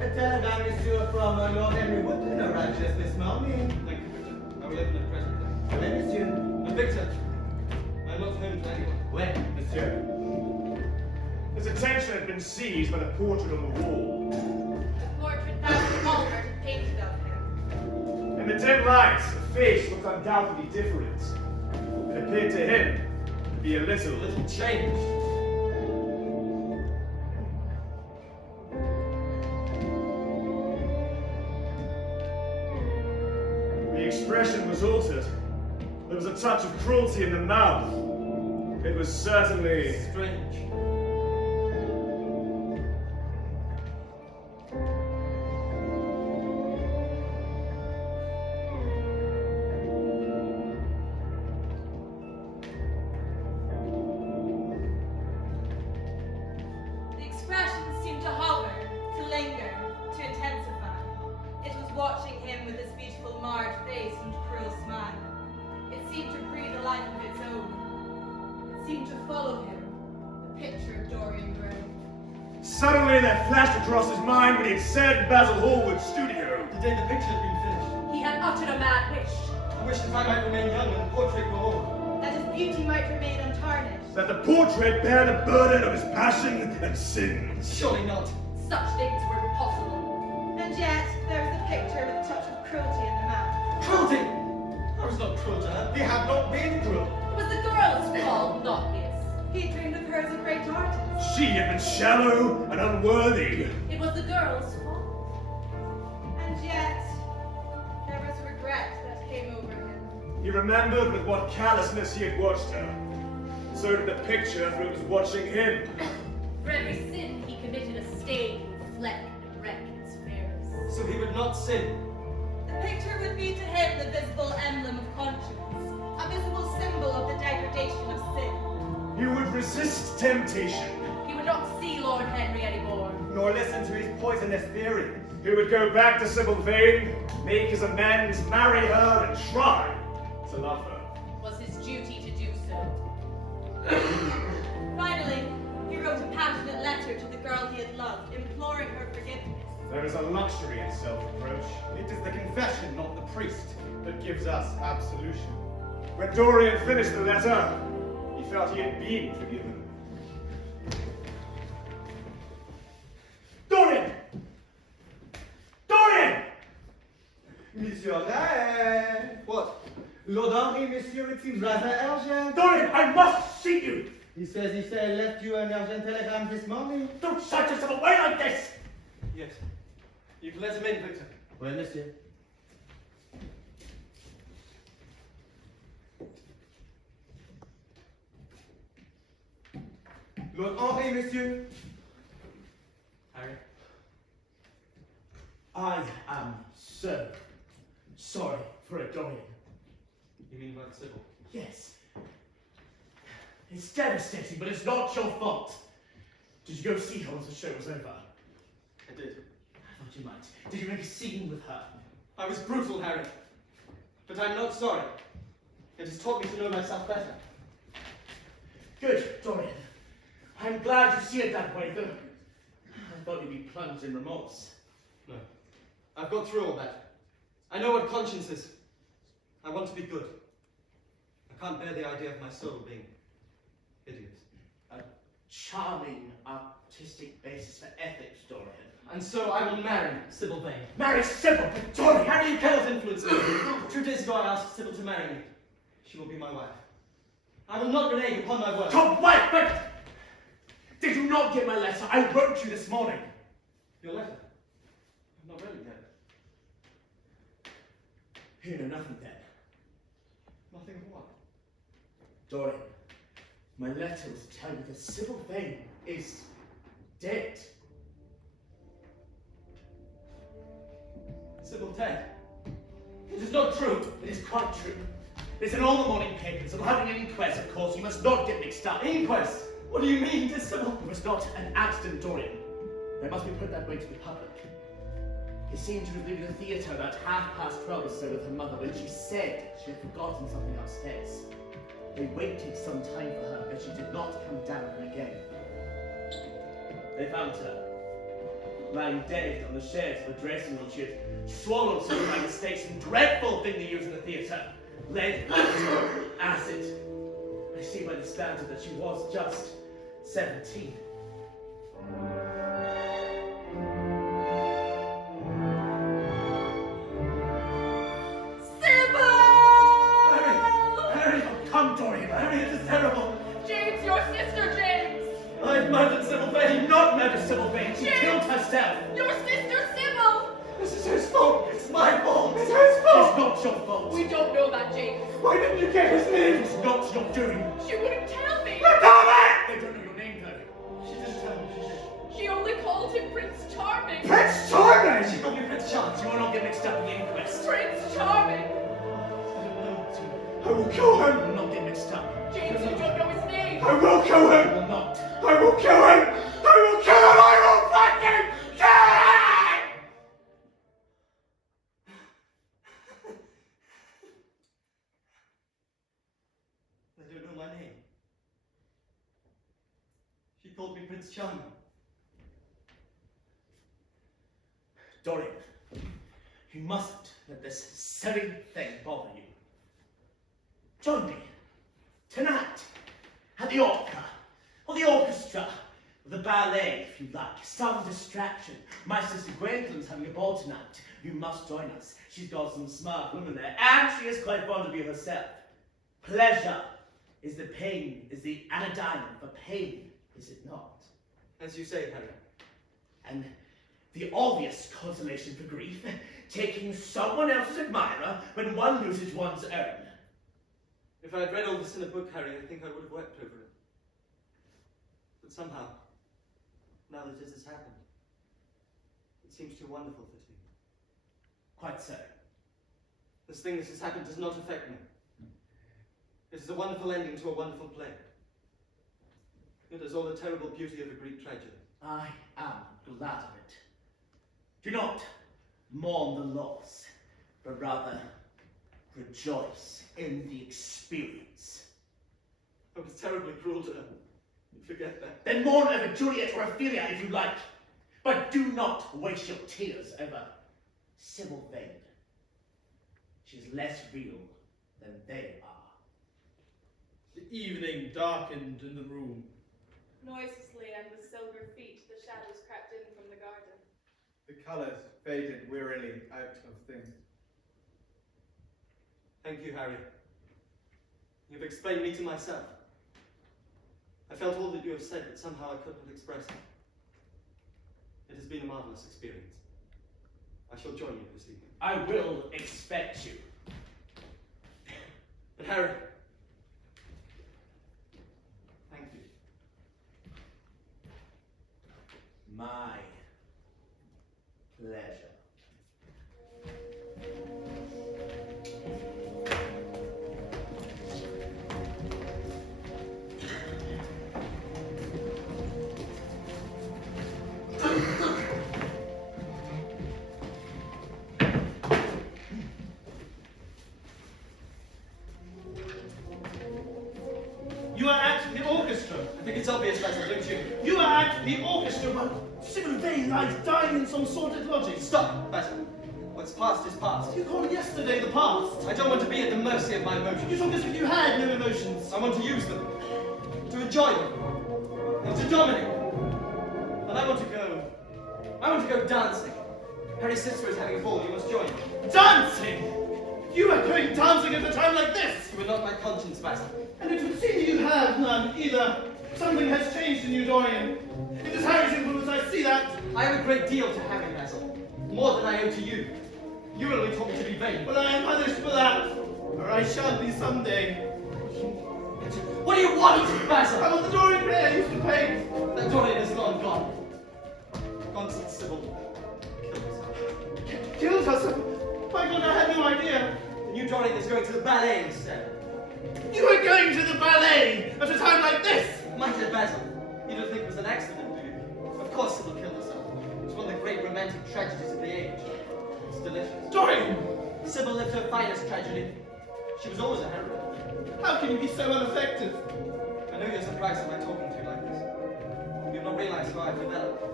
A telegram, Monsieur, from Lord Henry Woodland arrived just this morning. Thank you, Victor. I will open it presently. When, Monsieur? Victor, I am not home to anyone. When, Monsieur? His attention had been seized by the portrait on the wall. The portrait Basil Hallward had painted of him. In the dim light, the face looked undoubtedly different. It appeared to him to be a little changed. The expression was altered. There was a touch of cruelty in the mouth. It was certainly strange. picture of Dorian Gray. Suddenly there flashed across his mind when he had said Basil Hallward's studio. The day the picture had been finished, He had uttered a mad wish, I wished that I might remain young and the portrait were old. that his beauty might remain untarnished. That the portrait bear the burden of his passion and sins. Surely not. Such things were impossible. And yet, there was a picture with a touch of cruelty in the mouth. Cruelty! I was not cruel to her. He had not been cruel. It was the girl's fault, not his. He dreamed of her as a great artist. She had been shallow and unworthy. It was the girl's fault. And yet, there was regret that came over him. He remembered with what callousness he had watched her. So did the picture, for it was watching him. For every sin he committed a stain, fleck, and wreck its fairness. So he would not sin. The picture would be to him the visible emblem of conscience, a visible symbol of the degradation of sin. He would resist temptation. He would not see Lord Henry anymore. Nor listen to his poisonous theories. He would go back to Sybil Vane, make his amends, marry her, and try to love her. It was his duty to do so. Finally, he wrote a passionate letter to the girl he had loved, imploring her forgiveness. There is a luxury in self-reproach. It is the confession, not the priest, that gives us absolution. When Dorian finished the letter, he felt he had been forgiven. Dorian! Dorian! Monsieur Ray! What? Lord Henry, monsieur, it seems rather urgent. Dorian, I must see you! He says he left you an urgent telegram this morning. Don't shut yourself away like this! Yes. You can let him in, Victor. Well, monsieur. Lord Henry, monsieur. Harry? I am so sorry for it, Dorian. You mean about Sybil? Yes. It's devastating, but it's not your fault. Did you go see her once the show was over? I did. I thought you might. Did you make a scene with her? I was brutal, Harry. But I'm not sorry. It has taught me to know myself better. Good, Dorian. I'm glad you see it that way, though. I thought you'd be plunged in remorse. No. I've got through all that. I know what conscience is. I want to be good. I can't bear the idea of my soul being hideous. A charming artistic basis for ethics, Dorian. And so I will marry Sybil Vane. Marry Sybil, but Dorian! Harry, you cannot influence me. 2 days ago I asked Sybil to marry me. She will be my wife. I will not renege upon my word. Your wife, but did you not get my letter? I wrote you this morning. Your letter? I've not read it yet. You know nothing then. Nothing of what? Dorian, my letter was to tell you that Sybil Vane is dead. Sybil dead? It is not true. It is quite true. It's in all the morning papers. I'm having an inquest, of course. You must not get mixed up. Inquest? What do you mean, to Sybil? It was not an accident, Dorian. They must be put that way to the public. He seemed to have leaving the theatre about 12:30 or so with her mother when she said she had forgotten something upstairs. They waited some time for her, but she did not come down again. They found her lying dead on the shelves of a dressing room. She had swallowed something by mistake, some dreadful thing they use in the theatre. Lead, acid. I see by the standard that she was just 17. Harry, oh, come, Dorian. Harry, this is terrible. James, your sister, James! I've murdered Sybil Vane. Did not murder Sybil Vane. She killed herself. Your sister, Sybil! This is his fault. It's my fault. It's his It's fault. not your fault. We don't know that, James. Why didn't you get his name? It's not your doing. She wouldn't tell me. Let go of it! They don't know your name, though. She didn't tell me. She did. She only called him Prince Charming. Prince Charming! She called me Prince Charming. You will not get mixed up in the inquest. Prince Charming! I will kill You him. will not get mixed up. James, you don't know his name. I will kill You him. will not. I will kill him. I will kill him. I will fucking kill him. They don't know my name. called me Prince Charming. Dorian, you mustn't let this silly thing bother you. Join me tonight at the opera, or the orchestra, or the ballet if you like. Some distraction. My sister Gwendolyn's having a ball tonight. You must join us. She's got some smart women there, and she is quite fond of you herself. Pleasure is the anodyne for pain, is it not? As you say, Harry. And the obvious consolation for grief, taking someone else's admirer when one loses one's own. If I had read all this in a book, Harry, I think I would have wept over it. But somehow, now that this has happened, it seems too wonderful for tea. Quite so. This thing that has happened does not affect me. It is a wonderful ending to a wonderful play. It has all the terrible beauty of a Greek tragedy. I am glad of it. Do not mourn the loss, but rather rejoice in the experience. I was terribly cruel to her. You forget that. Then mourn over Juliet or Ophelia if you like, but do not waste your tears over Sybil Vane. She is less real than they are. The evening darkened in the room. Noiselessly and with silver feet, the shadows crept in from the garden. The colours faded wearily out of things. Thank you, Harry. You've explained me to myself. I felt all that you have said, but somehow I couldn't express it. It has been a marvelous experience. I shall join you this evening. I will expect you. But Harry, thank you. My pleasure. You are at the orchestra. I think it's obvious, Basil, don't you? You are at the orchestra, but Sybil Vane lies dying in some sordid lodging. Stop, Basil. What's past is past. You called yesterday the past. I don't want to be at the mercy of my emotions. You talk as if you had no emotions. I want to use them, to enjoy them, and to dominate them. And I want to go dancing. Harry's sister is having a ball, you must join me. Dancing! You are going dancing at a time like this! You are not my conscience, Basil. And it would seem you have none either. Something has changed in you, Dorian. It is Harry's influence, I see that. I owe a great deal to Harry, Basil. More than I owe to you. You only taught me to be vain. But I am punished for that. Or I shall be someday. What do you want, Basil? I want the Dorian Gray I used to paint. That Dorian is long gone. Constance Sybil killed herself. Killed herself? My God, I had no idea. The new Dorian is going to the ballet instead. You are going to the ballet at a time like this! My dear Basil, you don't think it was an accident, do you? Of course Sybil killed herself. It's one of the great romantic tragedies of the age. It's delicious. Dorian! Sybil lived her finest tragedy. She was always a heroine. How can you be so unaffected? I know you're surprised at my talking to you like this. You've not realized how I've developed.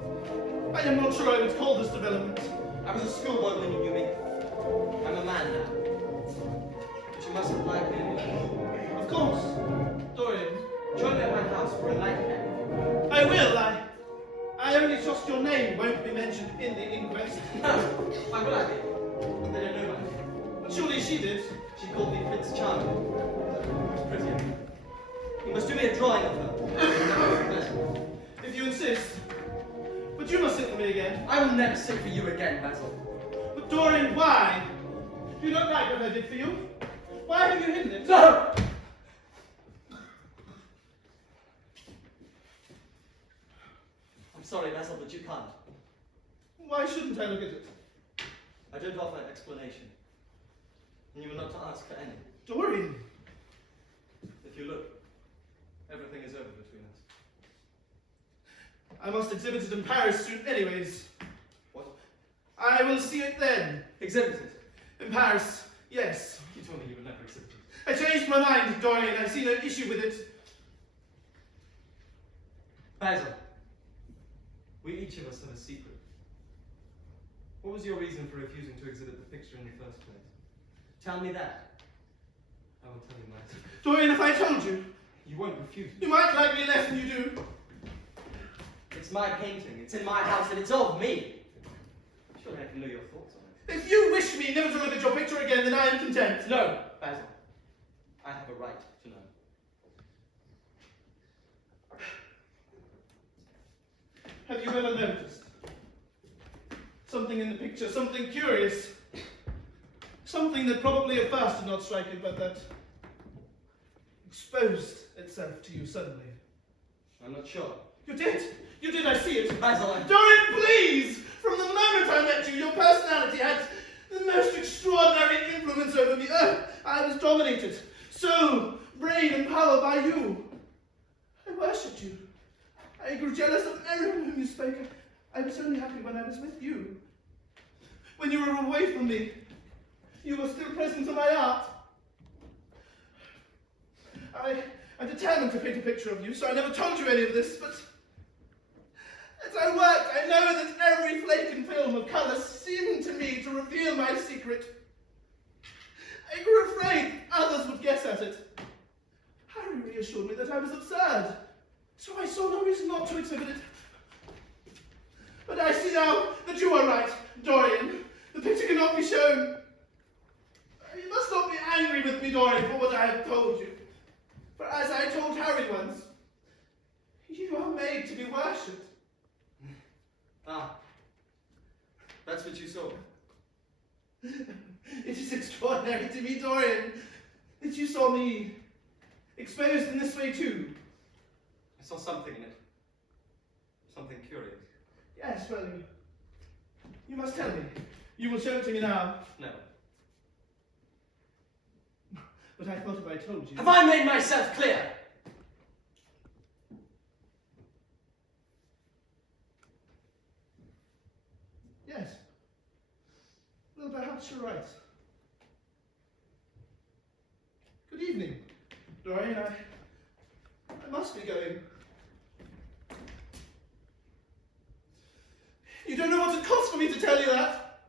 I am not sure I would call this development. I was a schoolboy when you knew me. I'm a man now. But you mustn't like me anymore. Of course. Dorian. Join me at my house for a nightcap. I will. I only trust your name won't be mentioned in the inquest. No, why would I be? They don't know my name. But surely she did. She called me Prince Charming. Who's prettier? You must do me a drawing of her. If you insist. But you must sit for me again. I will never sit for you again, Basil. But Dorian, why? You don't like what I did for you? Why have you hidden it? No! I'm sorry, Basil, but you can't. Why shouldn't I look at it? I don't offer explanation. And you were not to ask for any. Dorian! If you look, everything is over between us. I must exhibit it in Paris soon anyways. What? I will see it then. Exhibit it? In Paris, yes. You told me you would never exhibit it. I changed my mind, Dorian. I see no issue with it. Basil, we each of us have a secret. What was your reason for refusing to exhibit the picture in the first place? Tell me that. I will tell you my secret. Dorian, if I told you, You won't refuse me. you might like me less than you do. It's my painting, it's in my house, and it's of me. Surely I can know your thoughts on it. If you wish me never to look at your picture again, then I am content. No, Basil. I have a right to know. Have you ever noticed something in the picture, something curious? Something that probably at first did not strike you, but that exposed itself to you suddenly. I'm not sure. You did! You did, I see it! Basil, Dorian, please! From the moment I met you, your personality had the most extraordinary influence over me. I was dominated. Soul, brain, and power by you. I worshipped you. I grew jealous of everyone whom you spoke. I was only happy when I was with you. When you were away from me, you were still present in my art. I determined to paint a picture of you, so I never told you any of this, but as I worked, I know that every flake and film of colour seemed to me to reveal my secret. I grew afraid others would guess at it. Harry reassured me that I was absurd, so I saw no reason not to exhibit it. But I see now that you are right, Dorian. The picture cannot be shown. You must not be angry with me, Dorian, for what I have told you. For as I told Harry once, you are made to be worshipped. Ah, that's what you saw. It is extraordinary to me, Dorian, that you saw me exposed in this way too. I saw something in it. Something curious. Yes, well, you must tell me. You will show it to me now. No. But I thought if I told you... Have I made myself clear? Yes. Well, perhaps you're right. Good evening, Dorian. I must be going. You don't know what it costs for me to tell you that.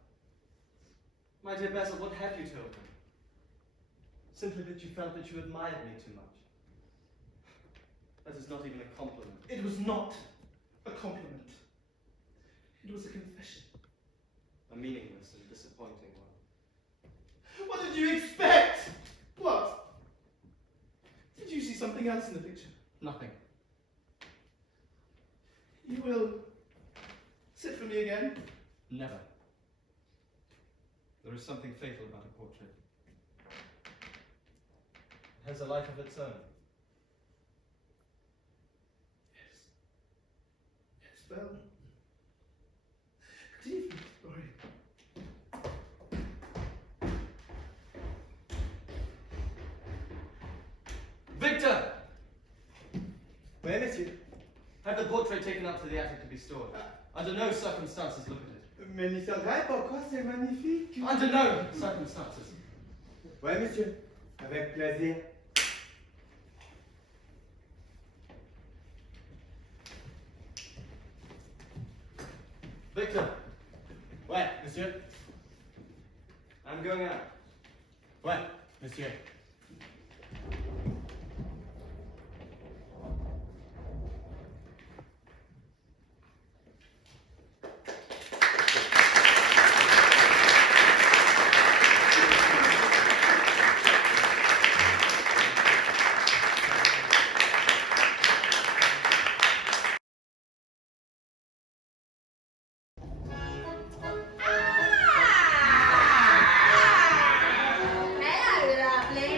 My dear Basil, what have you told me? Simply that you felt that you admired me too much. That is not even a compliment. It was not a compliment. It was a confession. A meaningless and disappointing one. What did you expect? What? Did you see something else in the picture? Nothing. You will sit for me again? Never. There is something fatal about a portrait. It has a life of its own. Yes. Yes, well. Good evening, Dorian. Victor! Oui, monsieur. Have the portrait taken up to the attic to be stored. Under no circumstances look at it. Mais n'y serait pourquoi c'est magnifique. Under no circumstances. Oui, monsieur. Avec plaisir. Victor, Ouais, monsieur. I'm going out. Ouais, monsieur. Hello, lovely.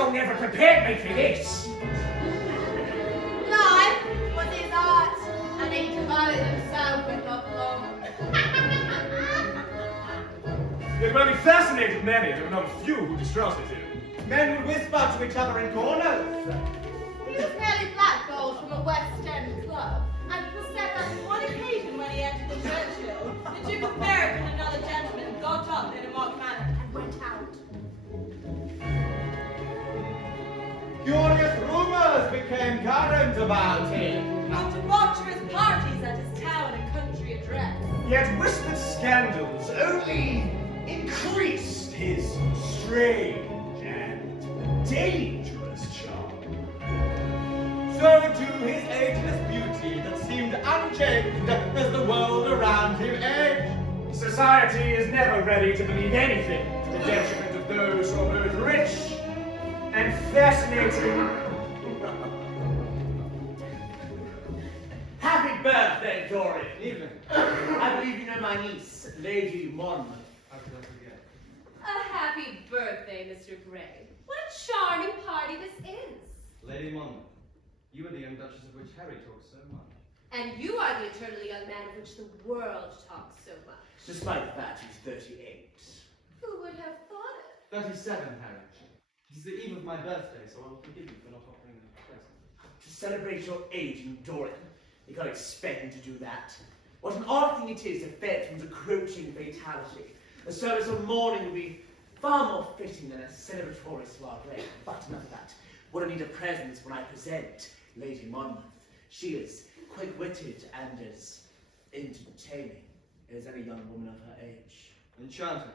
Glasgow never prepared me for this. Life was his art, and he devoted himself with not long. It will be fascinated many, there are not a few who distrusted him. Men would whisper to each other in corners. He was nearly blackballed from a West End club, and it was said that on one occasion when he entered the Churchill, the Duke of Berwick and another gentleman got up in a mock manner and went out. Curious rumors became current about him. Of debaucherous parties at his town and country address. Yet whispered scandals only increased his strange and dangerous charm. So to his ageless beauty that seemed unchanged as the world around him aged. Society is never ready to believe anything to the detriment of those who are both rich and fascinating. Happy birthday, Dorian. Evening. I believe you know my niece, Lady Monmouth. How could I forget? A happy birthday, Mr. Gray. What a charming party this is. Lady Monmouth, you are the young Duchess of which Harry talks so much. And you are the eternally young man of which the world talks so much. Despite the fact he's 38. Who would have thought it? 37, Harry. It is the eve of my birthday, so I will forgive you for not offering a present. To celebrate your aging, Dorian, you can't expect me to do that. What an odd thing it is to fed from decroaching fatality. A service of mourning would be far more fitting than a celebratory soiree. But enough of that. What I need a present is when I present Lady Monmouth. She is quick-witted and as entertaining as any young woman of her age. Enchanting.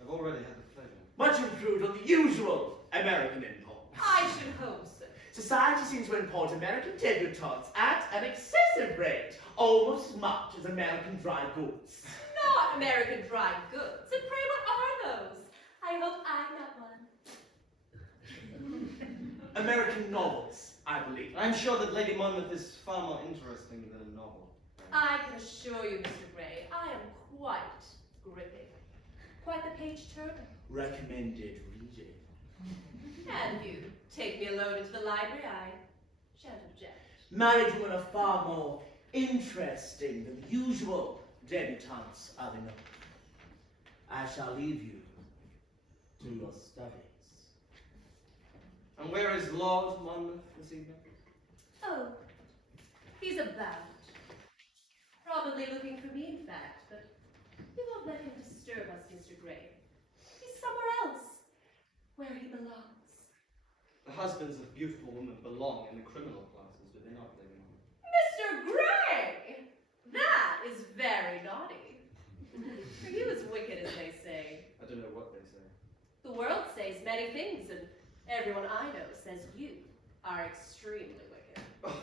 I've already had the pleasure. Much improved on the usual American import. I should hope so. Society seems to import American debutantes at an excessive rate, almost as much as American dry goods. Not American dry goods. And pray, what are those? I hope I'm not one. American novels, I believe. I'm sure that Lady Monmouth is far more interesting than a novel. I can assure you, Mr. Gray, I am quite gripping. Quite the page turner. Recommended reading. And you take me alone into the library, I shan't object. Married women are far more interesting than the usual debutantes of the novel. I shall leave you to your studies. And where is Lord Monmouth this evening? Oh, he's about. Probably looking for me, in fact, but we won't let him disturb us, Mr. Gray. He's somewhere else, where he belongs. The husbands of beautiful women belong in the criminal classes, do they not, Lady Monmouth? Mr. Gray! That is very naughty. Are you as wicked as they say? I don't know what they say. The world says many things, and everyone I know says you are extremely wicked. Oh,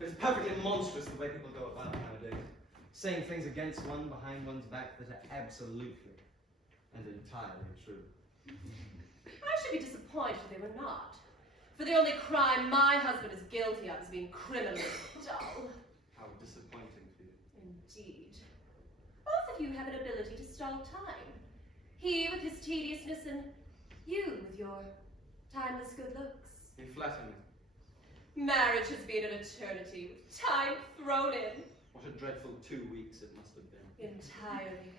it is perfectly monstrous the way people go about nowadays, saying things against one behind one's back that are absolutely and entirely true. I should be disappointed if they were not. For the only crime my husband is guilty of is being criminally dull. How disappointing for you. Indeed. Both of you have an ability to stall time. He with his tediousness and you with your timeless good looks. You flatter me. Marriage has been an eternity with time thrown in. What a dreadful 2 weeks it must have been. Entirely.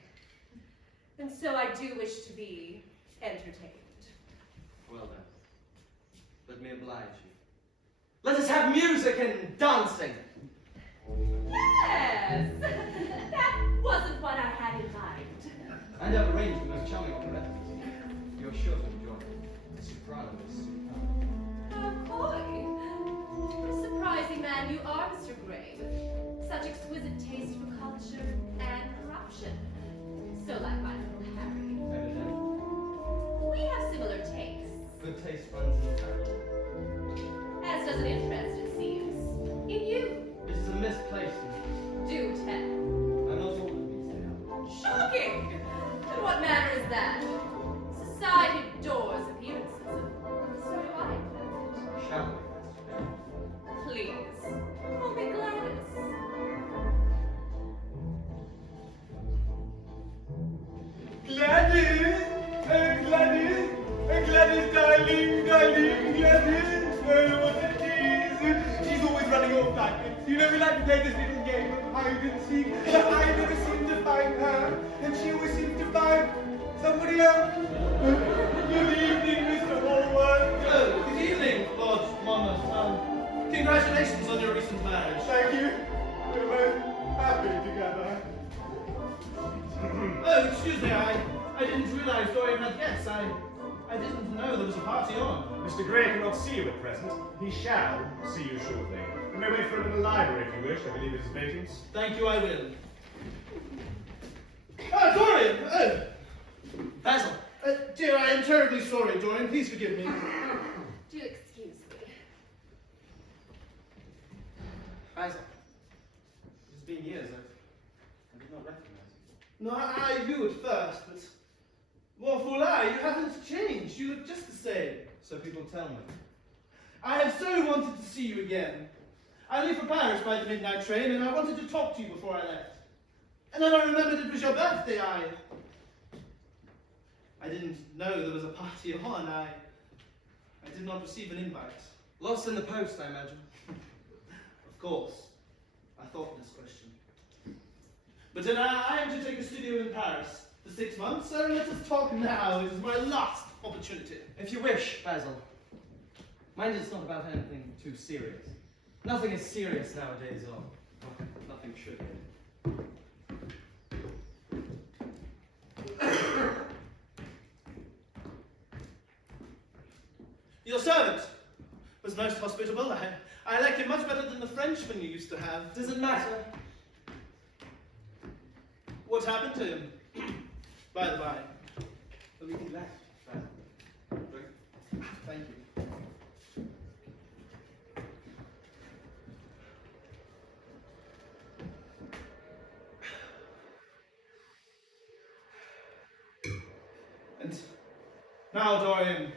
And so I do wish to be entertained. Well then, let me oblige you. Let us have music and dancing. Yes! That wasn't what I had in mind. And I've arranged the most charming operettas. You're sure to enjoy it. The soprano is superb. How coy. Surprising man you are, Mr. Gray, with such exquisite taste for culture and corruption. So like my little Harry. Evidently. We have similar tastes. Good taste runs in the family. As does an interest, it seems, in you. It is a misplaced interest. Do tell. I'm not older than you say. Shocking! And what matter is that? Society adores appearances, and so do I, in fact. Shall we? Please, call me Gladys. Gladys! Oh, Gladys! Oh, Gladys, darling! darling, yes, yes, oh, what a tease. She's always running off backwards. You know, we like to play this little game of hide and seek, but I never seem to find her, and she always seems to find somebody else. Good evening, Mr. Hallward. Oh, good evening, Lord Monmouth. Congratulations on your recent marriage. Thank you. We're both happy together. Oh, excuse me, I didn't realize Dorian had guests. I didn't know there was a party on. Mr. Gray cannot see you at present. He shall see you shortly. You may wait for him in the library if you wish. I believe it is vacant. Thank you, I will. Ah, Dorian! Oh! Basil! Dear, I am terribly sorry, Dorian. Please forgive me. Do excuse me. Basil. It's been years. I did not recognize you. No, I knew at first, but... Well, for lie, you haven't changed. You look just the same. So people tell me. I have so wanted to see you again. I leave for Paris by the midnight train, and I wanted to talk to you before I left. And then I remembered it was your birthday. I didn't know there was a party on. I did not receive an invite. Lost in the post, I imagine. Of course. I thought of this question. But then I am to take a studio in Paris for 6 months, so let us talk now. It is my last opportunity. If you wish, Basil. Mind it's not about anything too serious. Nothing is serious nowadays, or nothing should be. Your servant was most hospitable. I like him much better than the Frenchman you used to have. Does it matter? What happened to him? By the by. The meeting left, Basil. Drink. Thank you. And now, Dorian,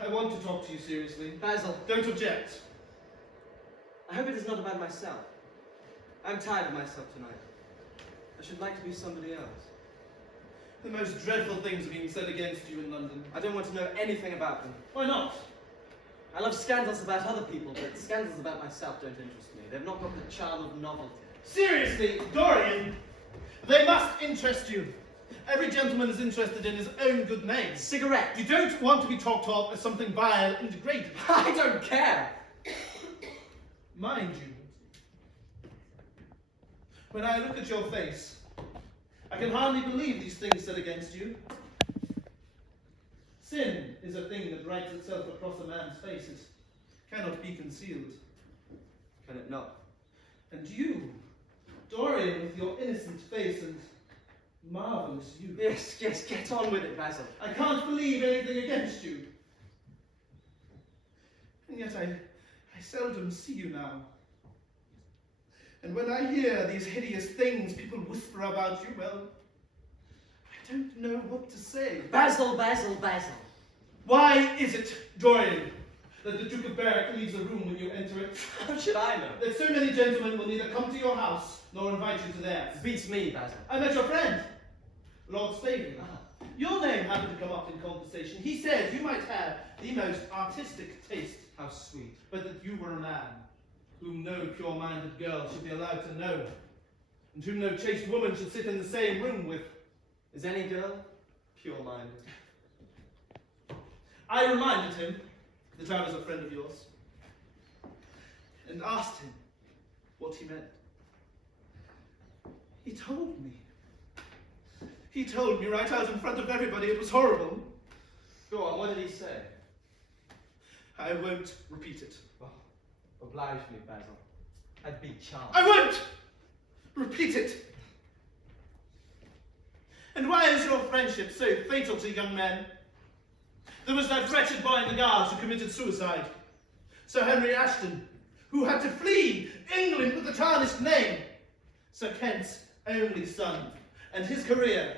I want to talk to you seriously. Basil, Don't object. I hope it is not about myself. I'm tired of myself tonight. I should like to be somebody else. The most dreadful things are being said against you in London. I don't want to know anything about them. Why not? I love scandals about other people, but scandals about myself don't interest me. They've not got the charm of novelty. Seriously, Dorian, they must interest you. Every gentleman is interested in his own good name. Cigarette! You don't want to be talked of as something vile and degrading. I don't care! Mind you, when I look at your face, I can hardly believe these things said against you. Sin is a thing that writes itself across a man's face. It cannot be concealed. Can it not? And you, Dorian, with your innocent face and marvelous youth. Yes, get on with it, Basil. I can't believe anything against you. And yet I seldom see you now. And when I hear these hideous things people whisper about you, well, I don't know what to say. Basil! Why is it, Dorian, that the Duke of Berwick leaves a room when you enter it? How should I know? That so many gentlemen will neither come to your house nor invite you to theirs. Beats me, Basil. I met your friend, Lord Staveley. Your name happened to come up in conversation. He said you might have the most artistic taste. How sweet. But that you were a man whom no pure-minded girl should be allowed to know, and whom no chaste woman should sit in the same room with. Is any girl pure-minded? I reminded him that I was a friend of yours, and asked him what he meant. He told me. He told me right out in front of everybody. It was horrible. Go on, what did he say? I won't repeat it. Well, oblige me, Basil. I'd be charmed. I won't repeat it. And why is your friendship so fatal to young men? There was that wretched boy in the Guards who committed suicide. Sir Henry Ashton, who had to flee England with a tarnished name. Sir Kent's only son, and his career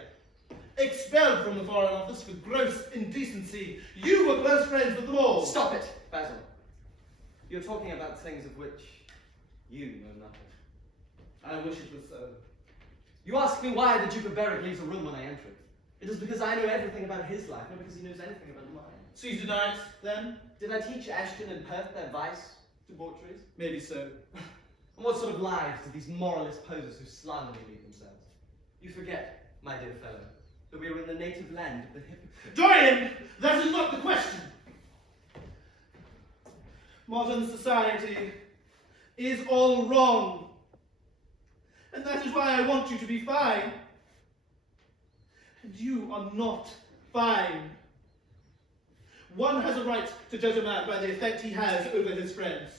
expelled from the Foreign Office for gross indecency. You were close friends with them all. Stop it, Basil. You're talking about things of which you know nothing. I wish it was so. You ask me why the Duke of Berwick leaves a room when I enter it. It is because I know everything about his life, not because he knows anything about mine. So you deny it, then? Did I teach Ashton and Perth their vice, debaucheries? Maybe so. And what sort of lives do these moralist posers who slander me lead themselves? You forget, my dear fellow, that we are in the native land of the hypocrite. Dorian! That is not the question! Modern society is all wrong. And that is why I want you to be fine. And you are not fine. One has a right to judge a man by the effect he has over his friends.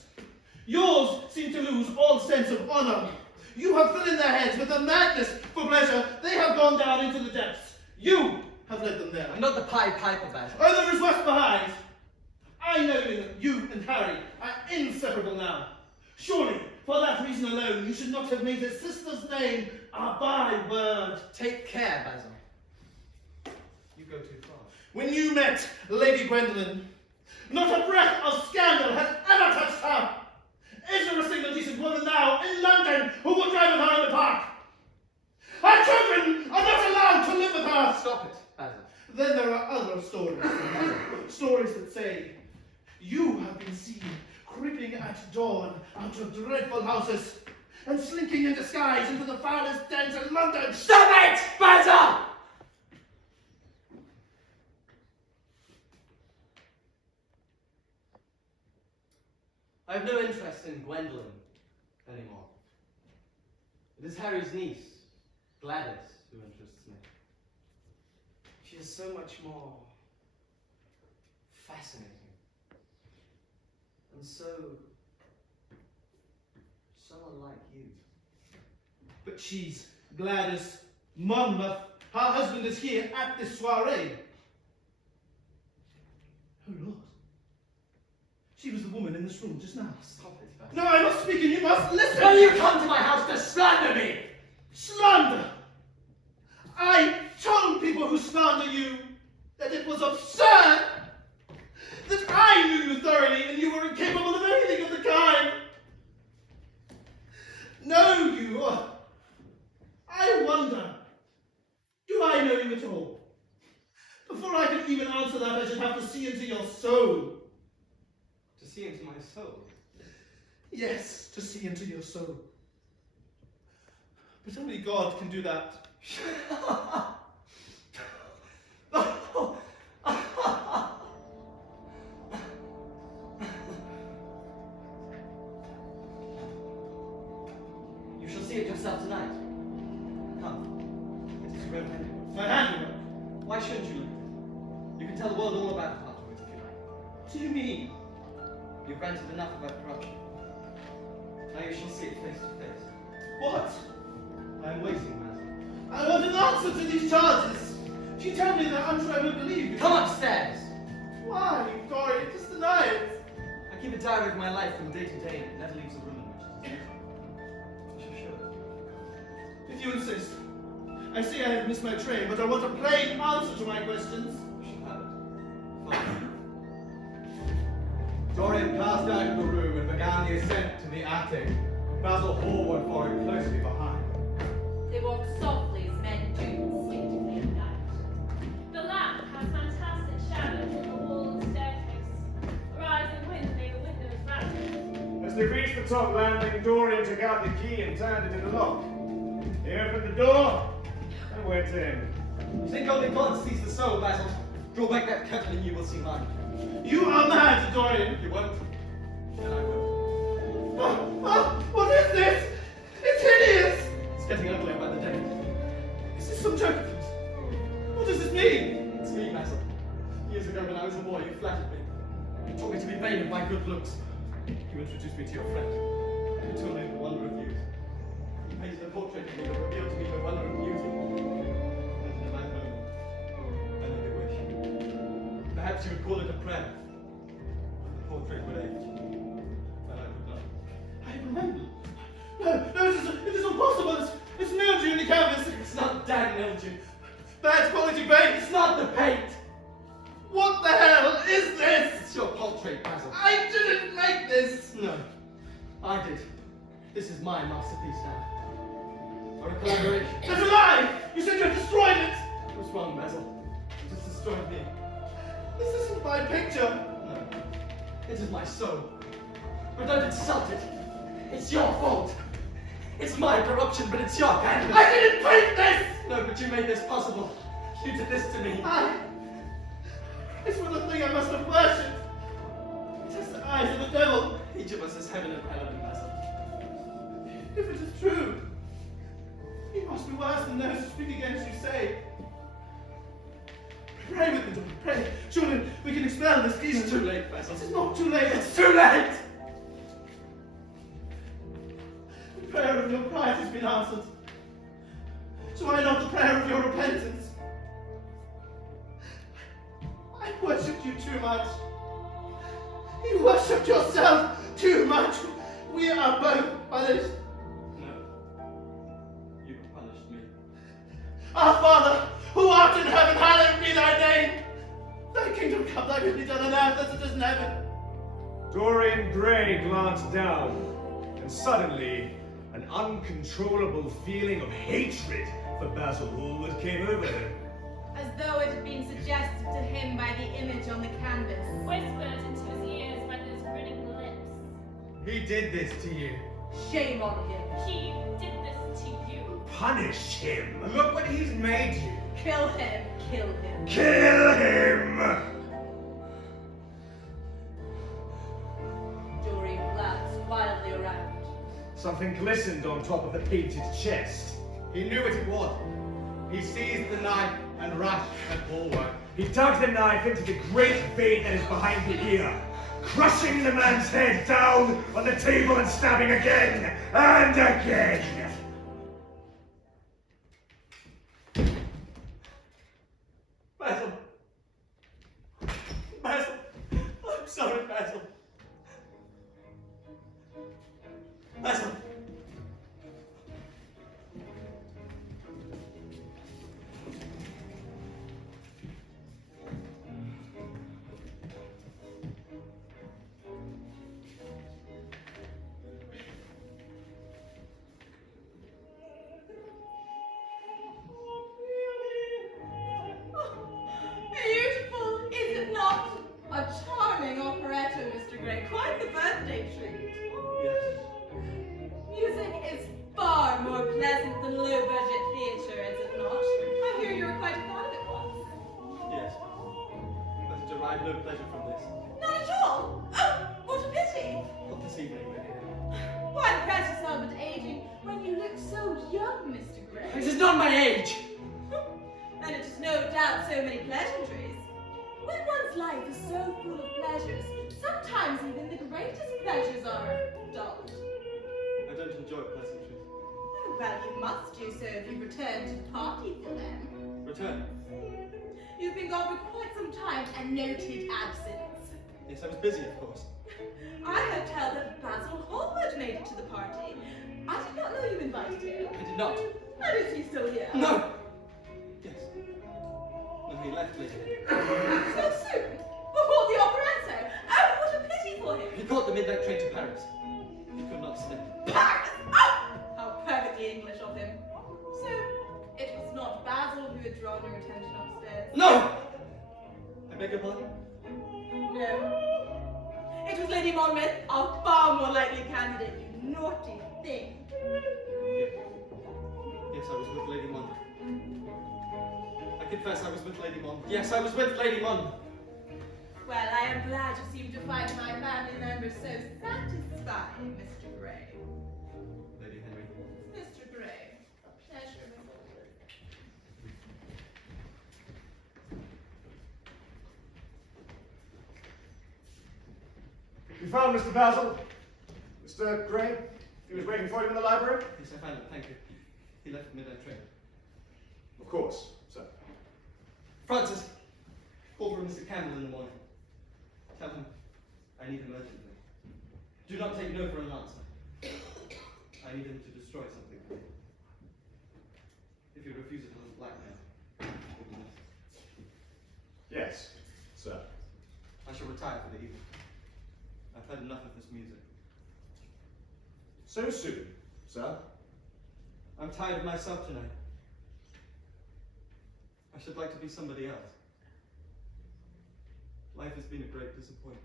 Yours seem to lose all sense of honor. You have filled in their heads with a madness for pleasure. They have gone down into the depths. You have led them there. I'm not the Pied Piper, Basil. Oh, there is worse behind. I know that you and Harry are inseparable now. Surely, for that reason alone, you should not have made his sister's name a byword. Take care, Basil. You go too far. When you met Lady Gwendolen, not a breath of scandal has ever touched her. Is there a single decent woman now in London who will drive with her in the park? Her children are not allowed to live with her. Stop it, Basil. Then there are other stories. Stories that say you have been seen creeping at dawn out of dreadful houses and slinking in disguise into the foulest dens in London. Stop it, Basil! I have no interest in Gwendolen anymore. It is Harry's niece, Gladys, who interests me. She is so much more fascinating. And so unlike you. But she's Gladys Monmouth. Her husband is here at this soiree. Oh, Lord. She was the woman in this room just now. Stop it, Basil. No, I must speak and you must listen. Will you come to my house to slander me? Slander! I told people who slander you that it was absurd, that I knew you thoroughly and you were incapable of anything of the kind. Know you? I wonder, do I know you at all? Before I can even answer that, I should have to see into your soul. To see into my soul? Yes, to see into your soul. But only God can do that. You shall see it yourself tonight. Come. It is your own handiwork. My handiwork? Why shouldn't you look at it? You can tell the world all about it afterwards if you like. What do you mean? You've ranted enough about corruption. Now you shall see it face to face. What? I am waiting, Basil. I want an answer to these charges. If you tell me that, I'm sure I will believe you. Come upstairs! Why, Dorian? Just deny it. I keep a diary of my life from day to day, and it never leaves a room in which it is. I shall show it. If you insist. I see I have missed my train, but I want a plain answer to my questions. You shall have it. Fine. Dorian passed out of the room and began the ascent to the attic. Basil Hallward followed closely behind. They walked softly as men do instinctively at night. The lamp has fantastic shadows on the wall and staircase. A rising wind made the windows rattle. As they reached the top landing, Dorian took out the key and turned it in the lock. He opened the door and went in. You think only God sees the soul, Basil? Draw back that curtain and you will see mine. You are mad, Dorian. You won't, and I will. What is this? It's hideous. It's getting uglier by the day. Is this some joke of yours? What does this mean? It's me, Basil. Years ago when I was a boy, you flattered me. You taught me to be vain of my good looks. You introduced me to your friend. You told me the wonder of youth. You painted a portrait of me that revealed to me the wonder of beauty. And in that moment, I made a wish. Perhaps you would call it a prayer. The portrait would age. And I would not. I remember. No, it is impossible. It's mildew in the canvas. It's not damn mildew. Bad quality paint. It's not the paint. What the hell is this? It's your portrait, Basil. I didn't make this. No, I did. This is my masterpiece now. Or a collaboration. That's a lie. You said you had destroyed it. It was What's wrong, Basil? It has destroyed me. This isn't my picture. No, it is my soul. But don't insult it. It's your fault. It's my corruption, but it's your canvas. I didn't paint this! No, but you made this possible. You did this to me. This was the thing I must have worshipped. Just the eyes of the devil. Each of us is heaven and hell in Basil. If it is true, you must be worse than those who speak against you say. Pray with me, Dorian, pray. Surely we can expel this demon. It's too late, Basil. It is not too late. It's too late! The prayer of your pride has been answered. So why not the prayer of your repentance? I worshipped you too much. You worshipped yourself too much. We are both punished. No. You have punished me. Our Father, who art in heaven, hallowed be thy name. Thy kingdom come, thy will be done on earth as it is in heaven. Dorian Gray glanced down, and suddenly an uncontrollable feeling of hatred for Basil Hallward came over him. As though it had been suggested to him by the image on the canvas. Whispered into his ears by those grinning lips. He did this to you. Shame on him. He did this to you. Punish him! Look what he's made you. Kill him. Kill him. Kill him! Dorian glanced wildly around. Something glistened on top of the painted chest. He knew what it was. He seized the knife and rushed at Hallward. He dug the knife into the great vein that is behind the ear, crushing the man's head down on the table and stabbing again and again. Basil! Basil! I'm sorry, Basil. Basil! Beautiful, is it not? A charming operetta, Mr. Gray. Quite the birthday treat. Yes. Music is far more pleasant than low-budget theatre, is it not? I hear you were quite a fan of it once. Yes. But I derive no pleasure from this. Not at all. Oh, what a pity. Not this evening, my dear. Why press yourself at aging when you look so young, Mr. Gray? It is not my age! And it is no doubt so many pleasantries. When one's life is so full of pleasures, sometimes even the greatest pleasures are dulled. I don't enjoy pleasantries. Oh, well, you must do so if you return to the party for them. Return. You've been gone for quite some time, a noted absence. Yes, I was busy, of course. I heard tell that Basil Hallward made it to the party. I did not know you invited him. I did not. And is he still here? No! Yes. No, he left later. So soon? Before the operetta? Oh, what a pity for him. He caught the midnight train to Paris. He could not stay. Paris! Oh! How perfectly English of him. So, it was not Basil who had drawn your attention upstairs? No! I beg your pardon? No. It was Lady Monmouth, a far more likely candidate, you naughty thing. Yes, I was with Lady Monmouth. I confess I was with Lady Monmouth. Yes, I was with Lady Monmouth. Well, I am glad you seem to find my family members so satisfying, Mr. Gray. Lady Henry. Mr. Gray, a pleasure as always. You found Mr. Basil? Mr. Gray? He was waiting for you in the library? Yes, I found him, thank you. He left the midnight train. Of course, sir. Francis, call for Mr. Campbell in the morning. Tell him I need him urgently. Do not take no for an answer. I need him to destroy something for me. If he refuses, I'll blackmail. Will be necessary. Yes, sir. I shall retire for the evening. I've had enough of this music. So soon, sir? I'm tired of myself tonight. I should like to be somebody else. Life has been a great disappointment.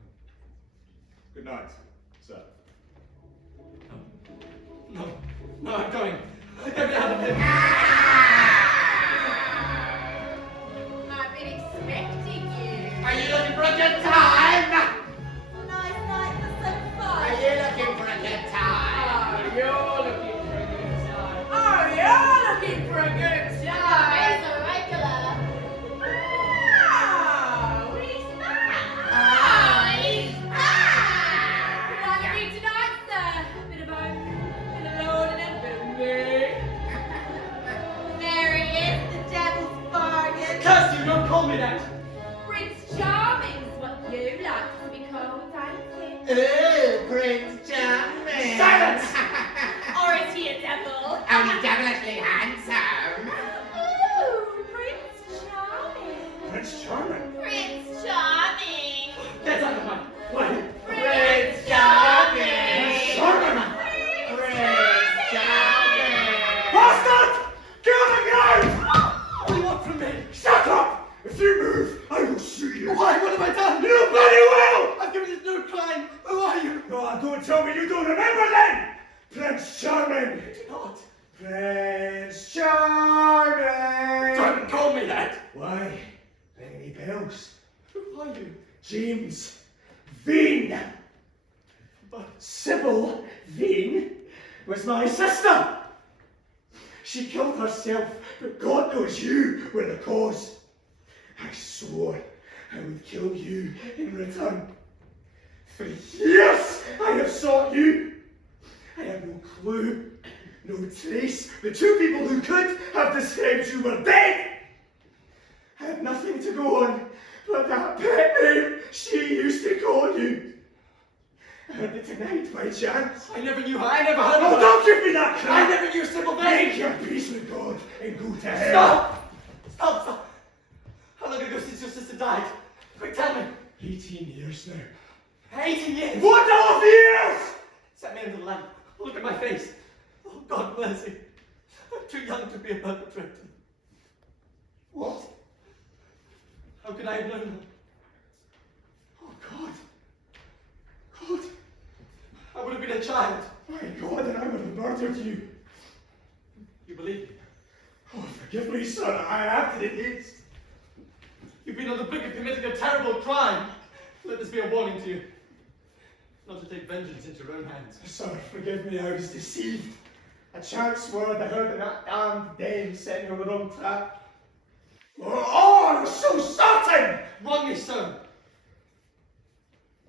Good night, sir. No, I'm going. Get me out of here. I've been expecting you. Are you looking for a good time? Nice night for some fun. Are you looking for a good time? You're looking for a good time. Oh, you're looking for a good time. He's a regular. Oh, he's back. He's back. What do you read tonight, sir? A bit of oak, a bit of lord, and a bit of me. There he is, the devil's bargain. Curse you, don't call me that. Prince Charming's what you like to be called, ain't it? Ooh, Prince Charming. Silence! Or is he a devil? Only devilishly handsome. Ooh, Prince Charming. Prince Charming. Prince Charming. Get out of my way. Prince Charming. Charming! Prince Charming. Bastard! Get on the ground! What do you want from me? Shut up! If you move, I will shoot you. Why? What have I done? You bloody well! I've committed no crime. Who are you? Oh, don't tell me you don't remember then! Prince Charming! I do not. Prince Charming! Don't call me that. Why? Ring any bells? Who are you? James Vane! But Sybil Vane was my sister! She killed herself, but God knows you were the cause. I swore I would kill you in return. For years I have sought you. I have no clue, no trace. The two people who could have described you were dead. I had nothing to go on but that pet name she used to call you. I heard it tonight by chance. I never knew her. I never heard of Oh, her. don't give me that crap! I never knew Sybil Vane. Make your peace with God and go to hell. Stop! Stop! Stop! How long ago since your sister died? Quick, tell me. 18 years now. 18 years. What of years? Set me under the lamp. Look at my face. Oh, God mercy. I'm too young to be a perpetrator. What? How could I have known her? Oh, God. God. I would have been a child. My God, and I would have murdered you. You believe me? Oh, forgive me, son. I acted in haste. You've been on the brink of committing a terrible crime. Let this be a warning to you. Not to take vengeance into your own hands. Sir, forgive me. I was deceived. A chance word I heard in that damned den set me on the wrong track. Oh, I was so certain! Wrongly so.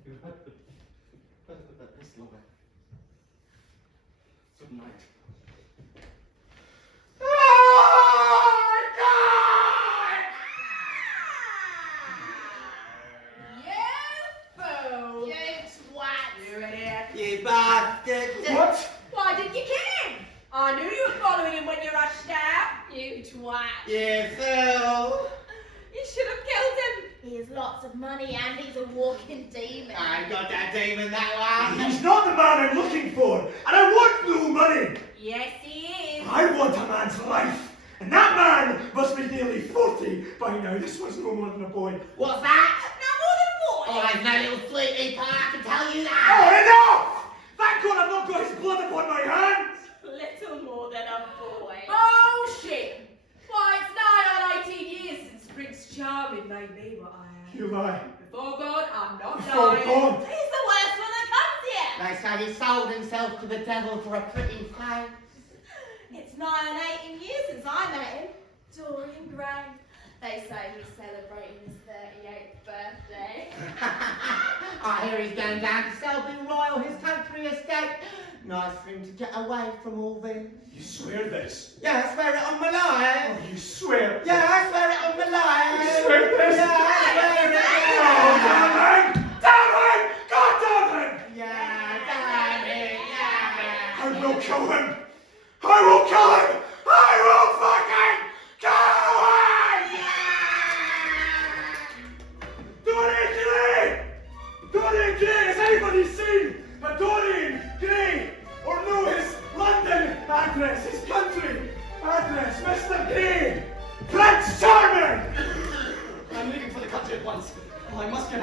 You had better put that pistol away. Good night. You twat. You idiot. You bastard. What? Why didn't you kill him? I knew you were following him when you rushed out. You twat. You fool. You should have killed him. He has lots of money and he's a walking demon. I got that demon, that one. He's not the man I'm looking for, and I want no money. Yes, he is. I want a man's life, and that man must be nearly 40 by now. This one's no more than a boy. What's that? No more than a boy. Oh, there's no little sweetie pie, I can tell you Oh, that. enough! Thank God I've not got his blood upon my hands. Little more than a boy. Bullshit! Why, it's nigh on 18 years since Prince Charming made me what I am. You lie. Before God, I'm not Before lying. God. He's the worst one that comes here. They say he sold himself to the devil for a pretty face. It's nigh on 18 years since I met him. Dorian Gray. They say he's celebrating his 38th birthday. I hear he's going down to Selby Royal, his country estate. Nice for him to get away from all this. You swear this? Yeah, I swear it on my life. Oh, you swear? Yeah, I swear it on my life. You swear this? Yeah, I swear it. Oh, damn him! Damn him! God damn him! Yeah, damn it, yeah. I will kill him! I will kill him! I will fucking kill him! Dorian Gray! Has anybody seen a Dorian Gray? Or know his London address, his country address? Mr. Gray! Prince Charming!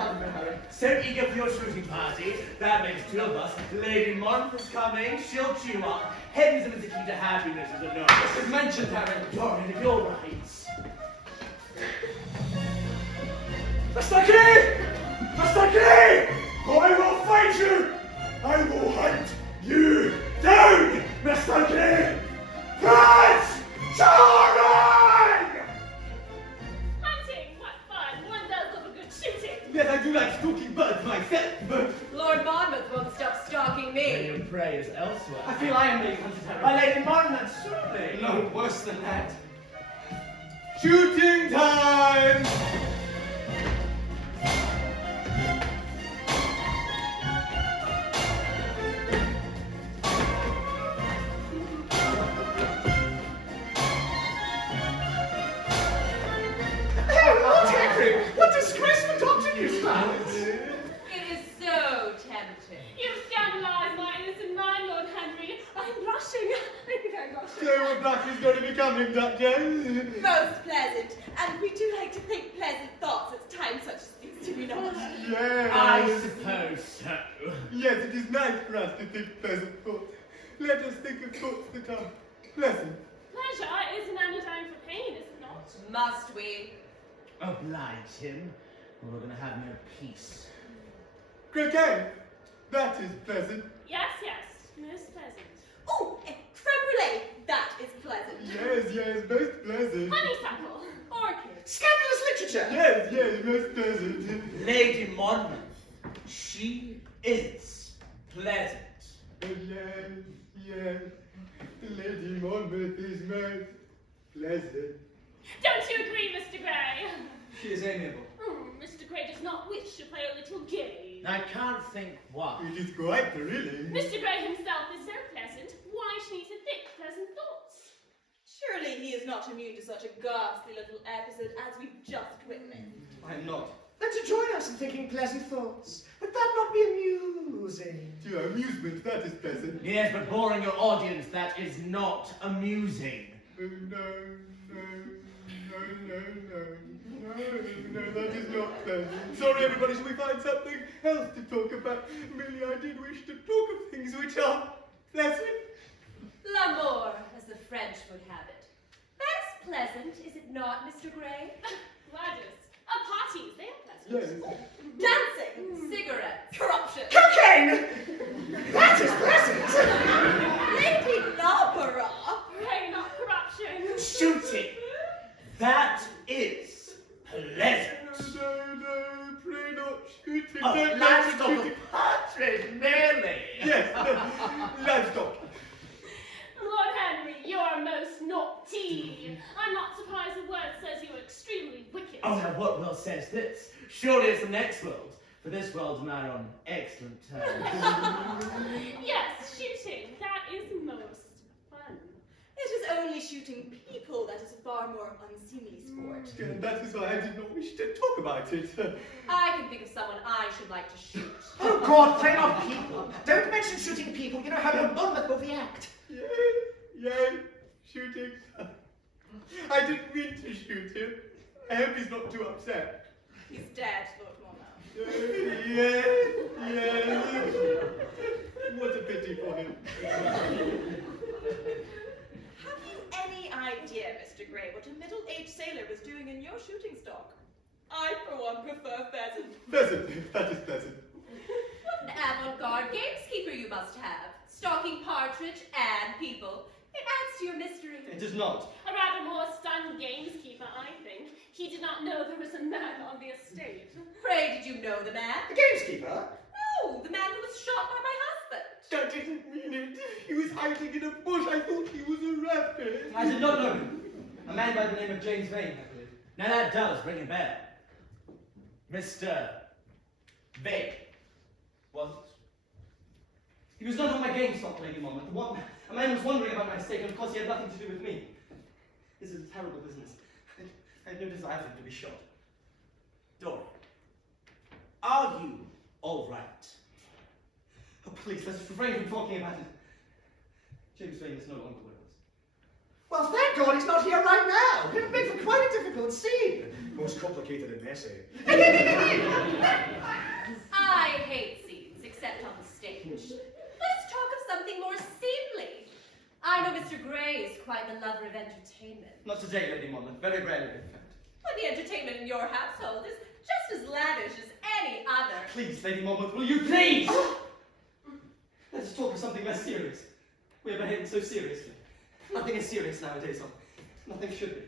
pardon me, Harry. So eager for your shooting party. That makes two of us. Lady Martha's coming. She'll cheer you up. Hedonism is the key to happiness, is it not? This is mentioned, Harry. Dorian, if you're right. Mr. Key! Mr. Key! I will fight you! I will hunt you down, Mr. Key! Prince Charming! Hunting, what fun! One does love a good shooting. Yes, I do like stalking birds myself, but Lord Monmouth won't stop stalking me. Your prey is elsewhere. I feel I am being hunted, Harry. By Lady Martha, surely. No, worse than that. Shooting time! Lord Henry, what disgraceful doctrine you spout! It is so tempting. You've scandalized my innocent mind, Lord Henry. I'm blushing. I think I'm blushing. So what black is going to be coming, Doctor? Most pleasant, and we do like to think pleasant thoughts at times such as these, do we not? Yes. I suppose so. Yes, it is nice for us to think pleasant thoughts. Let us think of thoughts that are pleasant. Pleasure is an anodyne for pain, is it not? Must we? Oblige him, or we're gonna have no peace. Croquet, that is pleasant. Yes, yes, most pleasant. Oh, creme brulee, that is pleasant. Yes, most pleasant. Honeysuckle, orchid. Scandalous literature! Yes, most pleasant. Lady Monmouth, she is pleasant. Yes. Lady Monmouth is most pleasant. Don't you agree, Mr. Gray? She is amiable. Mr. Gray does not wish to play a little game. I can't think why. It is quite thrilling. Mr. Gray himself is so pleasant, why should he to think pleasant thoughts? Surely he is not immune to such a ghastly little episode as we've just witnessed. I am not. Then to join us in thinking pleasant thoughts. Would that not be amusing? To your amusement, that is pleasant. Yes, but boring your audience, that is not amusing. Oh, no, that is not pleasant. Sorry, everybody, shall we find something else to talk about? Merely, I did wish to talk of things which are pleasant. L'amour, as the French would have it. That is pleasant, is it not, Mr. Gray? Gladys, parties, they are pleasant. Yes. Dancing, Cigarettes. corruption, Cocaine! That is pleasant! Lady Narborough. Pray not corruption. Shooting, that is pleasant. No, pray not shooting. Oh, Don't livestock shooting. of partridge, merely. Yes, livestock. Lord Henry, you are most naughty. I'm not surprised the word says you are extremely wicked. Oh, now what world says this? Surely it's the next world. For this world and I are on excellent terms. Yes, shooting, that is most fun. It is only shooting people that is a far more unseemly sport. And that is why I did not wish to talk about it. I can think of someone I should like to shoot. Oh God, pray not people. Don't mention shooting people. You know how Lord Monmouth will react. Yay, shooting. I didn't mean to shoot him. I hope he's not too upset. He's dead, Lord Monmouth. Yes. What a pity for him. Have you any idea, Mr. Gray, what a middle-aged sailor was doing in your shooting stock? I, for one, prefer pheasant. Pheasant, that is pleasant. What an avant-garde gameskeeper you must have. Stalking partridge and people. It adds to your mystery. It does not. A rather more stunned gameskeeper, I think. He did not know there was a man on the estate. Pray, did you know the man? The gameskeeper? No, the man who was shot by my husband. I didn't mean it. He was hiding in a bush. I thought he was a rabbit. I did not know him. A man by the name of James Vane, I believe. Now that does ring a bell. Mr. Vane. Was it? He was not on my game stock, Lady Monmouth. A man was wondering about my estate, and of course he had nothing to do with me. This is a terrible business. I had no desire for him to be shot. Dorian, are you all right? Oh, please, let's refrain from talking about it. James Vane is no longer with us. Well, thank God he's not here right now. It would make for quite a difficult scene. Most complicated and messy. I hate scenes, except on the stage. Let us talk of something more seemly. I know Mr. Gray is quite the lover of entertainment. Not today, Lady Monmouth. Very rarely, in fact. But the entertainment in your household is just as lavish as any other. Please, Lady Monmouth, will you please? Let us talk of something less serious. We are behaving so seriously. Nothing is serious nowadays, or nothing should be.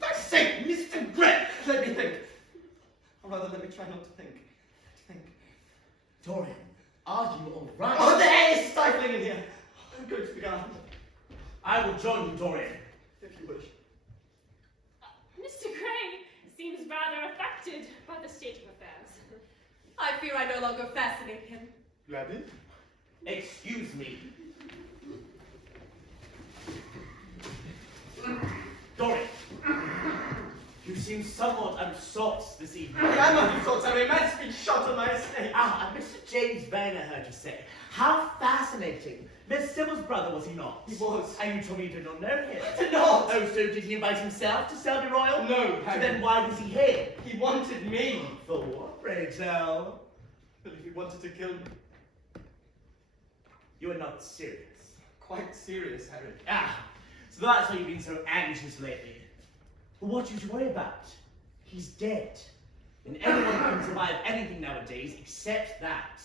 For God's sake, Mr. Gray! Let me think. Or rather, let me try not to think. Dorian, are you all right? Oh, the air is stifling in here. I'm going to the garden. I will join you, Dorian. If you wish. Mr. Gray seems rather affected by the state of affairs. I fear I no longer fascinate him. Gladys? Excuse me. Dorian, you seem somewhat out of sorts this evening. I am out of sorts. A man's been shot on my estate. And Mr. James Vane, I heard you say. How fascinating. Miss Sybil's brother, was he not? He was. And you told me you did not know him. I did not. Oh, so did he invite himself to Selby Royal? No, So Harry. then why was he here? He wanted me. For what, pray tell? Well, if he wanted to kill me. You are not serious. Quite serious, Harry. So that's why you've been so anxious lately. But what are you to worry about? He's dead. And anyone can survive anything nowadays except that.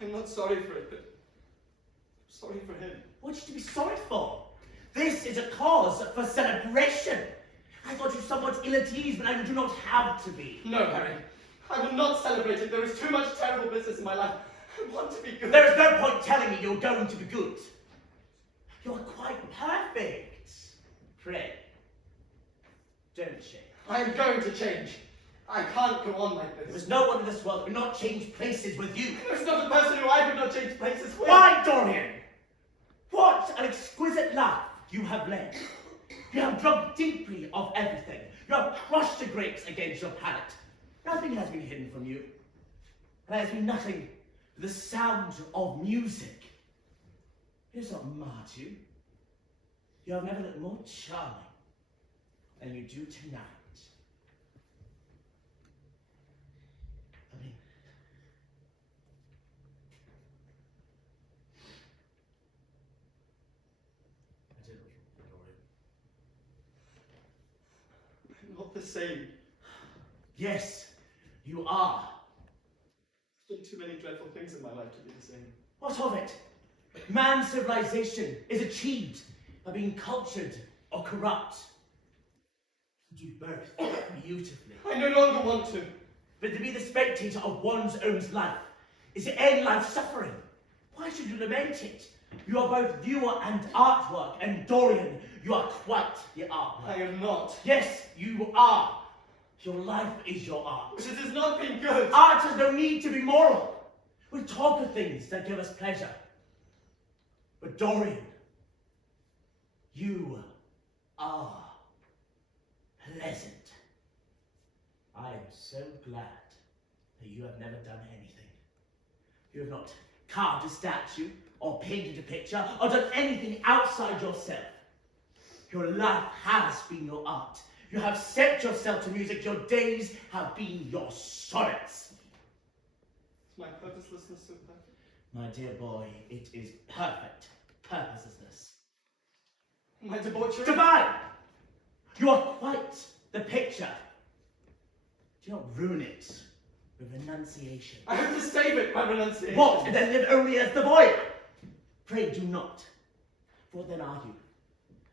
I'm not sorry for it, but I'm sorry for him. What's to be sorry for? This is a cause for celebration. I thought you somewhat ill at ease, but I do not have to be. No, Harry. I will not celebrate it. There is too much terrible business in my life. I want to be good. There is no point telling me you're going to be good. You're quite perfect. Pray, don't change. I am going to change. I can't go on like There this. is no one in this world who would not change places with you. There's not a person who I would not change places with. Why, Dorian? What an exquisite life you have led. You have drunk deeply of everything. You have crushed the grapes against your palate. Nothing has been hidden from you. There has been nothing but the sound of music. It has not marred you. You have never looked more charming than you do tonight. I mean, I did it, Dorian. I'm not the same. Yes, you are. There's been too many dreadful things in my life to be the same. What of it? Man's civilization is achieved by being cultured or corrupt. You do both beautifully. I no longer want to. But to be the spectator of one's own life is to end life suffering. Why should you lament it? You are both viewer and artwork, and Dorian, you are quite the artwork. I am not. Yes, you are. Your life is your art. But it has not been good. Art has no need to be moral. We talk of things that give us pleasure. But Dorian, you are pleasant. I am so glad that you have never done anything. You have not carved a statue or painted a picture or done anything outside yourself. Your life has been your art. You have set yourself to music. Your days have been your sonnets. Is my purposelessness so perfect? My dear boy, it is perfect purposelessness. My debauchery? Divine! You are quite the picture. Do not ruin it with renunciation. I have to save it by renunciation. What? And then live only as the boy? Pray do not. For what then are you?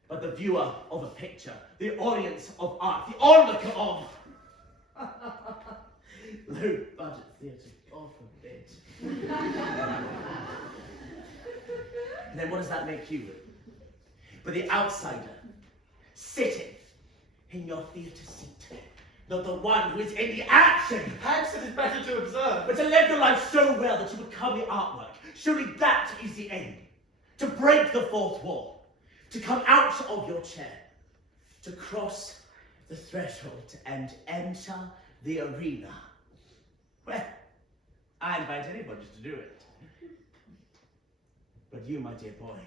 But the viewer of a picture, the audience of art, the onlooker of low budget theatre, God forbid. And then what does that make you? But the outsider, sitting in your theatre seat, not the one who is in the action. Perhaps it is better to observe. But to live your life so well that you become the artwork, surely that is the aim. To break the fourth wall, to come out of your chair, to cross the threshold and enter the arena. Well, I invite anybody to do it. But you, my dear boy,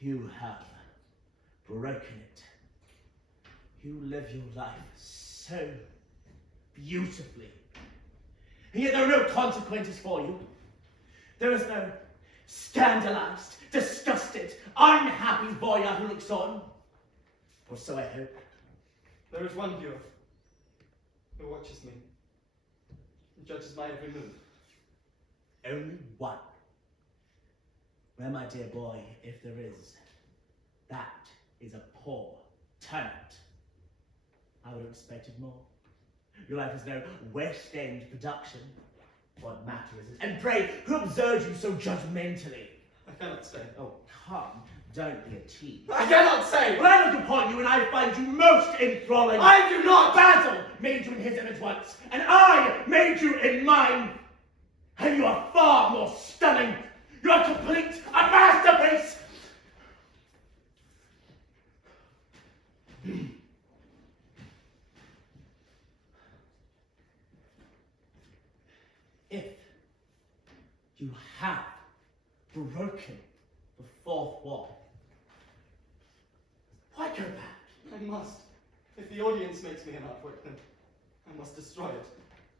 You have broken it. You live your life so beautifully. And yet there are no consequences for you. There is no scandalized, disgusted, unhappy voyeur who looks on. Or so I hope. There is one viewer who watches me and judges my every move. Only one. Well, my dear boy, if there is, that is a poor turnout. I would have expected more. Your life is no West End production. What matter is it? And pray, who observes you so judgmentally? I cannot say. Oh, come, don't be a tease. I cannot say! When I look upon you and I find you most enthralling. I do not! Basil made you in his image once, and I made you in mine. And you are far more stunning. You are complete, a masterpiece. If you have broken the fourth wall, why go back? I must. If the audience makes me an artwork, then I must destroy it.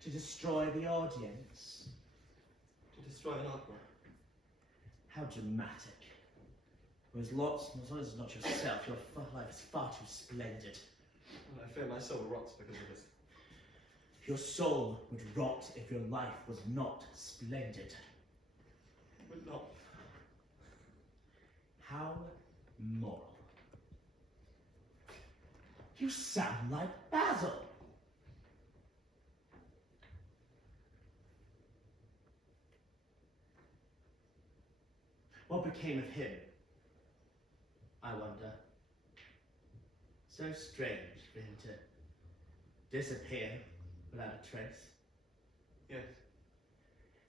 To destroy the audience? To destroy an artwork. How dramatic. Whereas lots, as long as it's not yourself, your life is far too splendid. And I fear my soul rots because of this. Your soul would rot if your life was not splendid. It would not. How moral. You sound like Basil. What became of him? I wonder. So strange for him to disappear without a trace. Yes.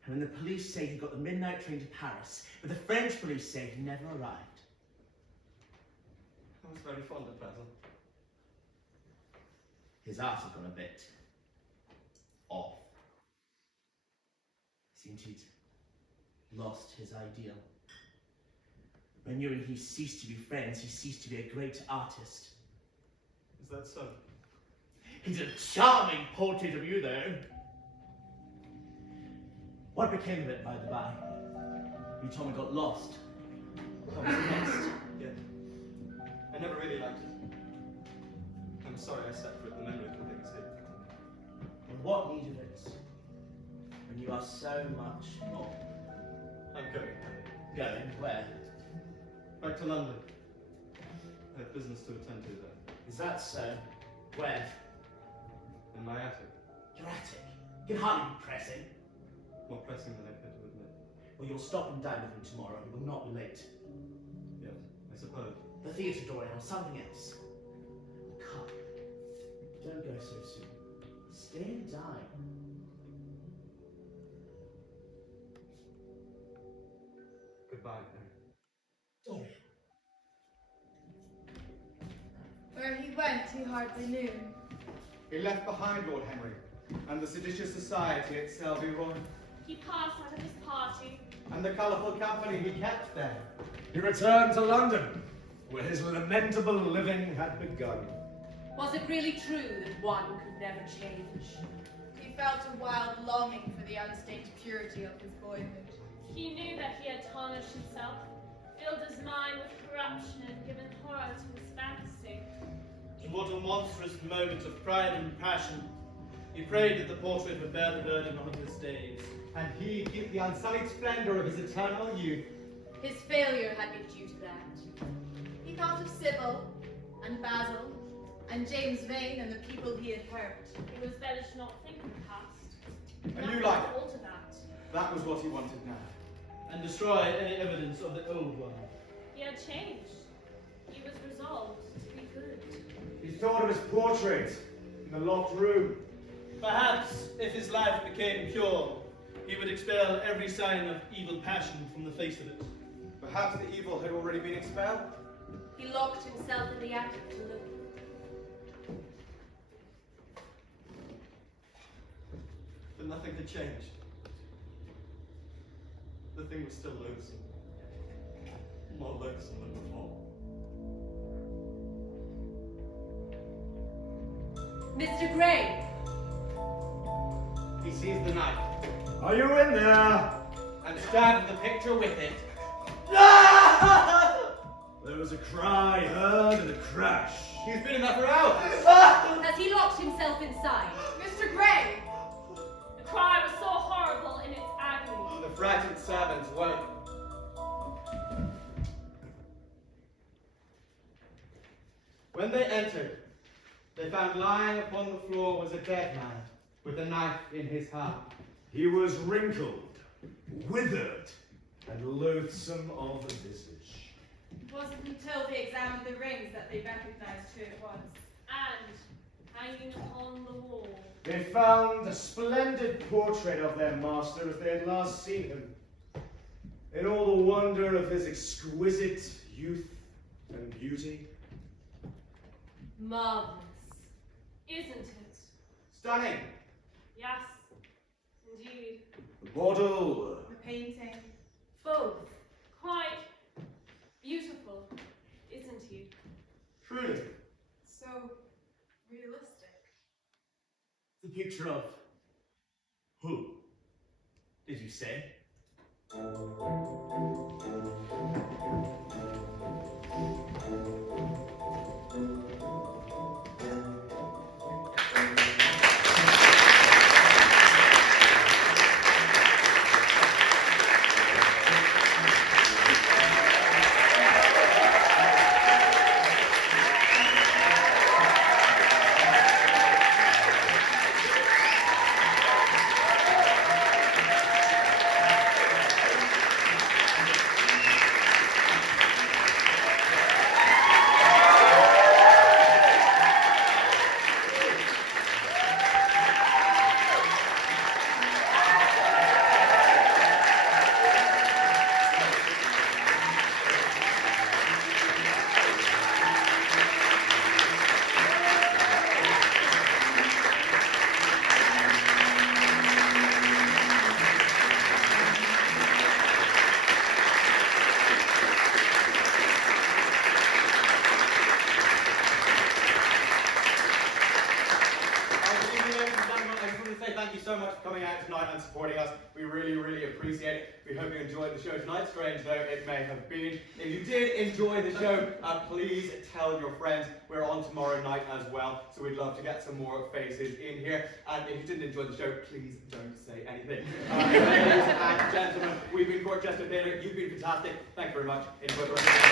And when the police say he got the midnight train to Paris, but the French police say he never arrived. I was very fond of Basil. His art had gone a bit off. It seemed he'd lost his ideal. When you and he ceased to be friends, he ceased to be a great artist. Is that so? He's a charming portrait of you, though. What became of it, by the by? You told me it got lost. What was next? Yes. I never really liked it. I'm sorry I set for it the memory of the things here. And what need of it? When you are so much more. I'm going. Going where? Back to London. I have business to attend to there. Is that so? Where? In my attic. Your attic? It can hardly be pressing. More pressing than I care to admit. Well, you'll stop and dine with me tomorrow. You will not be late. Yes, I suppose. The theatre, Dorian, or something else. Come. Don't go so soon. Stay and dine. Goodbye, Henry. Dorian. Where he went, he hardly knew. He left behind Lord Henry, and the seditious society at Selby Roy, He passed out of his party. and the colourful company he kept there. He returned to London, where his lamentable living had begun. Was it really true that one could never change? He felt a wild longing for the unstained purity of his boyhood. He knew that he had tarnished himself, filled his mind with corruption, and given horror to his fantasy. In what a monstrous moment of pride and passion, he prayed that the portrait would bear the burden of his days. And he keep the unsullied splendour of his eternal youth. His failure had been due to that. He thought of Sybil, and Basil, and James Vane, and the people he had hurt. It was better to not think of the past. And Not you like to it. alter that. That was what he wanted now. And destroy any evidence of the old one. He had changed. He was resolved to be good. He thought of his portrait in the locked room. Perhaps, if his life became pure, he would expel every sign of evil passion from the face of it. Perhaps the evil had already been expelled. He locked himself in the attic to look. But nothing had changed. The thing was still loathsome. more loathsome than before. Mr. Gray! He sees the knife Are you in there? and stabs the picture with it. There was a cry heard and a crash. He's been in there for hours. Has he locked himself inside? Mr. Gray! The cry was so horrible in its agony. The frightened servants woke. When they entered, they found lying upon the floor was a dead man with a knife in his hand. He was wrinkled, withered, and loathsome of visage. It wasn't until they examined the rings that they recognized who it was. And hanging upon the wall, They found a splendid portrait of their master as they had last seen him, in all the wonder of his exquisite youth and beauty. Marvelous. isn't it? Stunning. Yes, indeed. The model, The painting. Both. Quite beautiful, isn't he? Truly. So realistic. The picture of who? Did you say? Thank you so much for coming out tonight and supporting us. We really, really appreciate it. We hope you enjoyed the show tonight, strange though it may have been. If you did enjoy the show, please tell your friends. We're on tomorrow night as well, so we'd love to get some more faces in here. And if you didn't enjoy the show, please don't say anything. Ladies and gentlemen, we've been Court Jester Taylor. You've been fantastic. Thank you very much. Enjoy the rest of the day.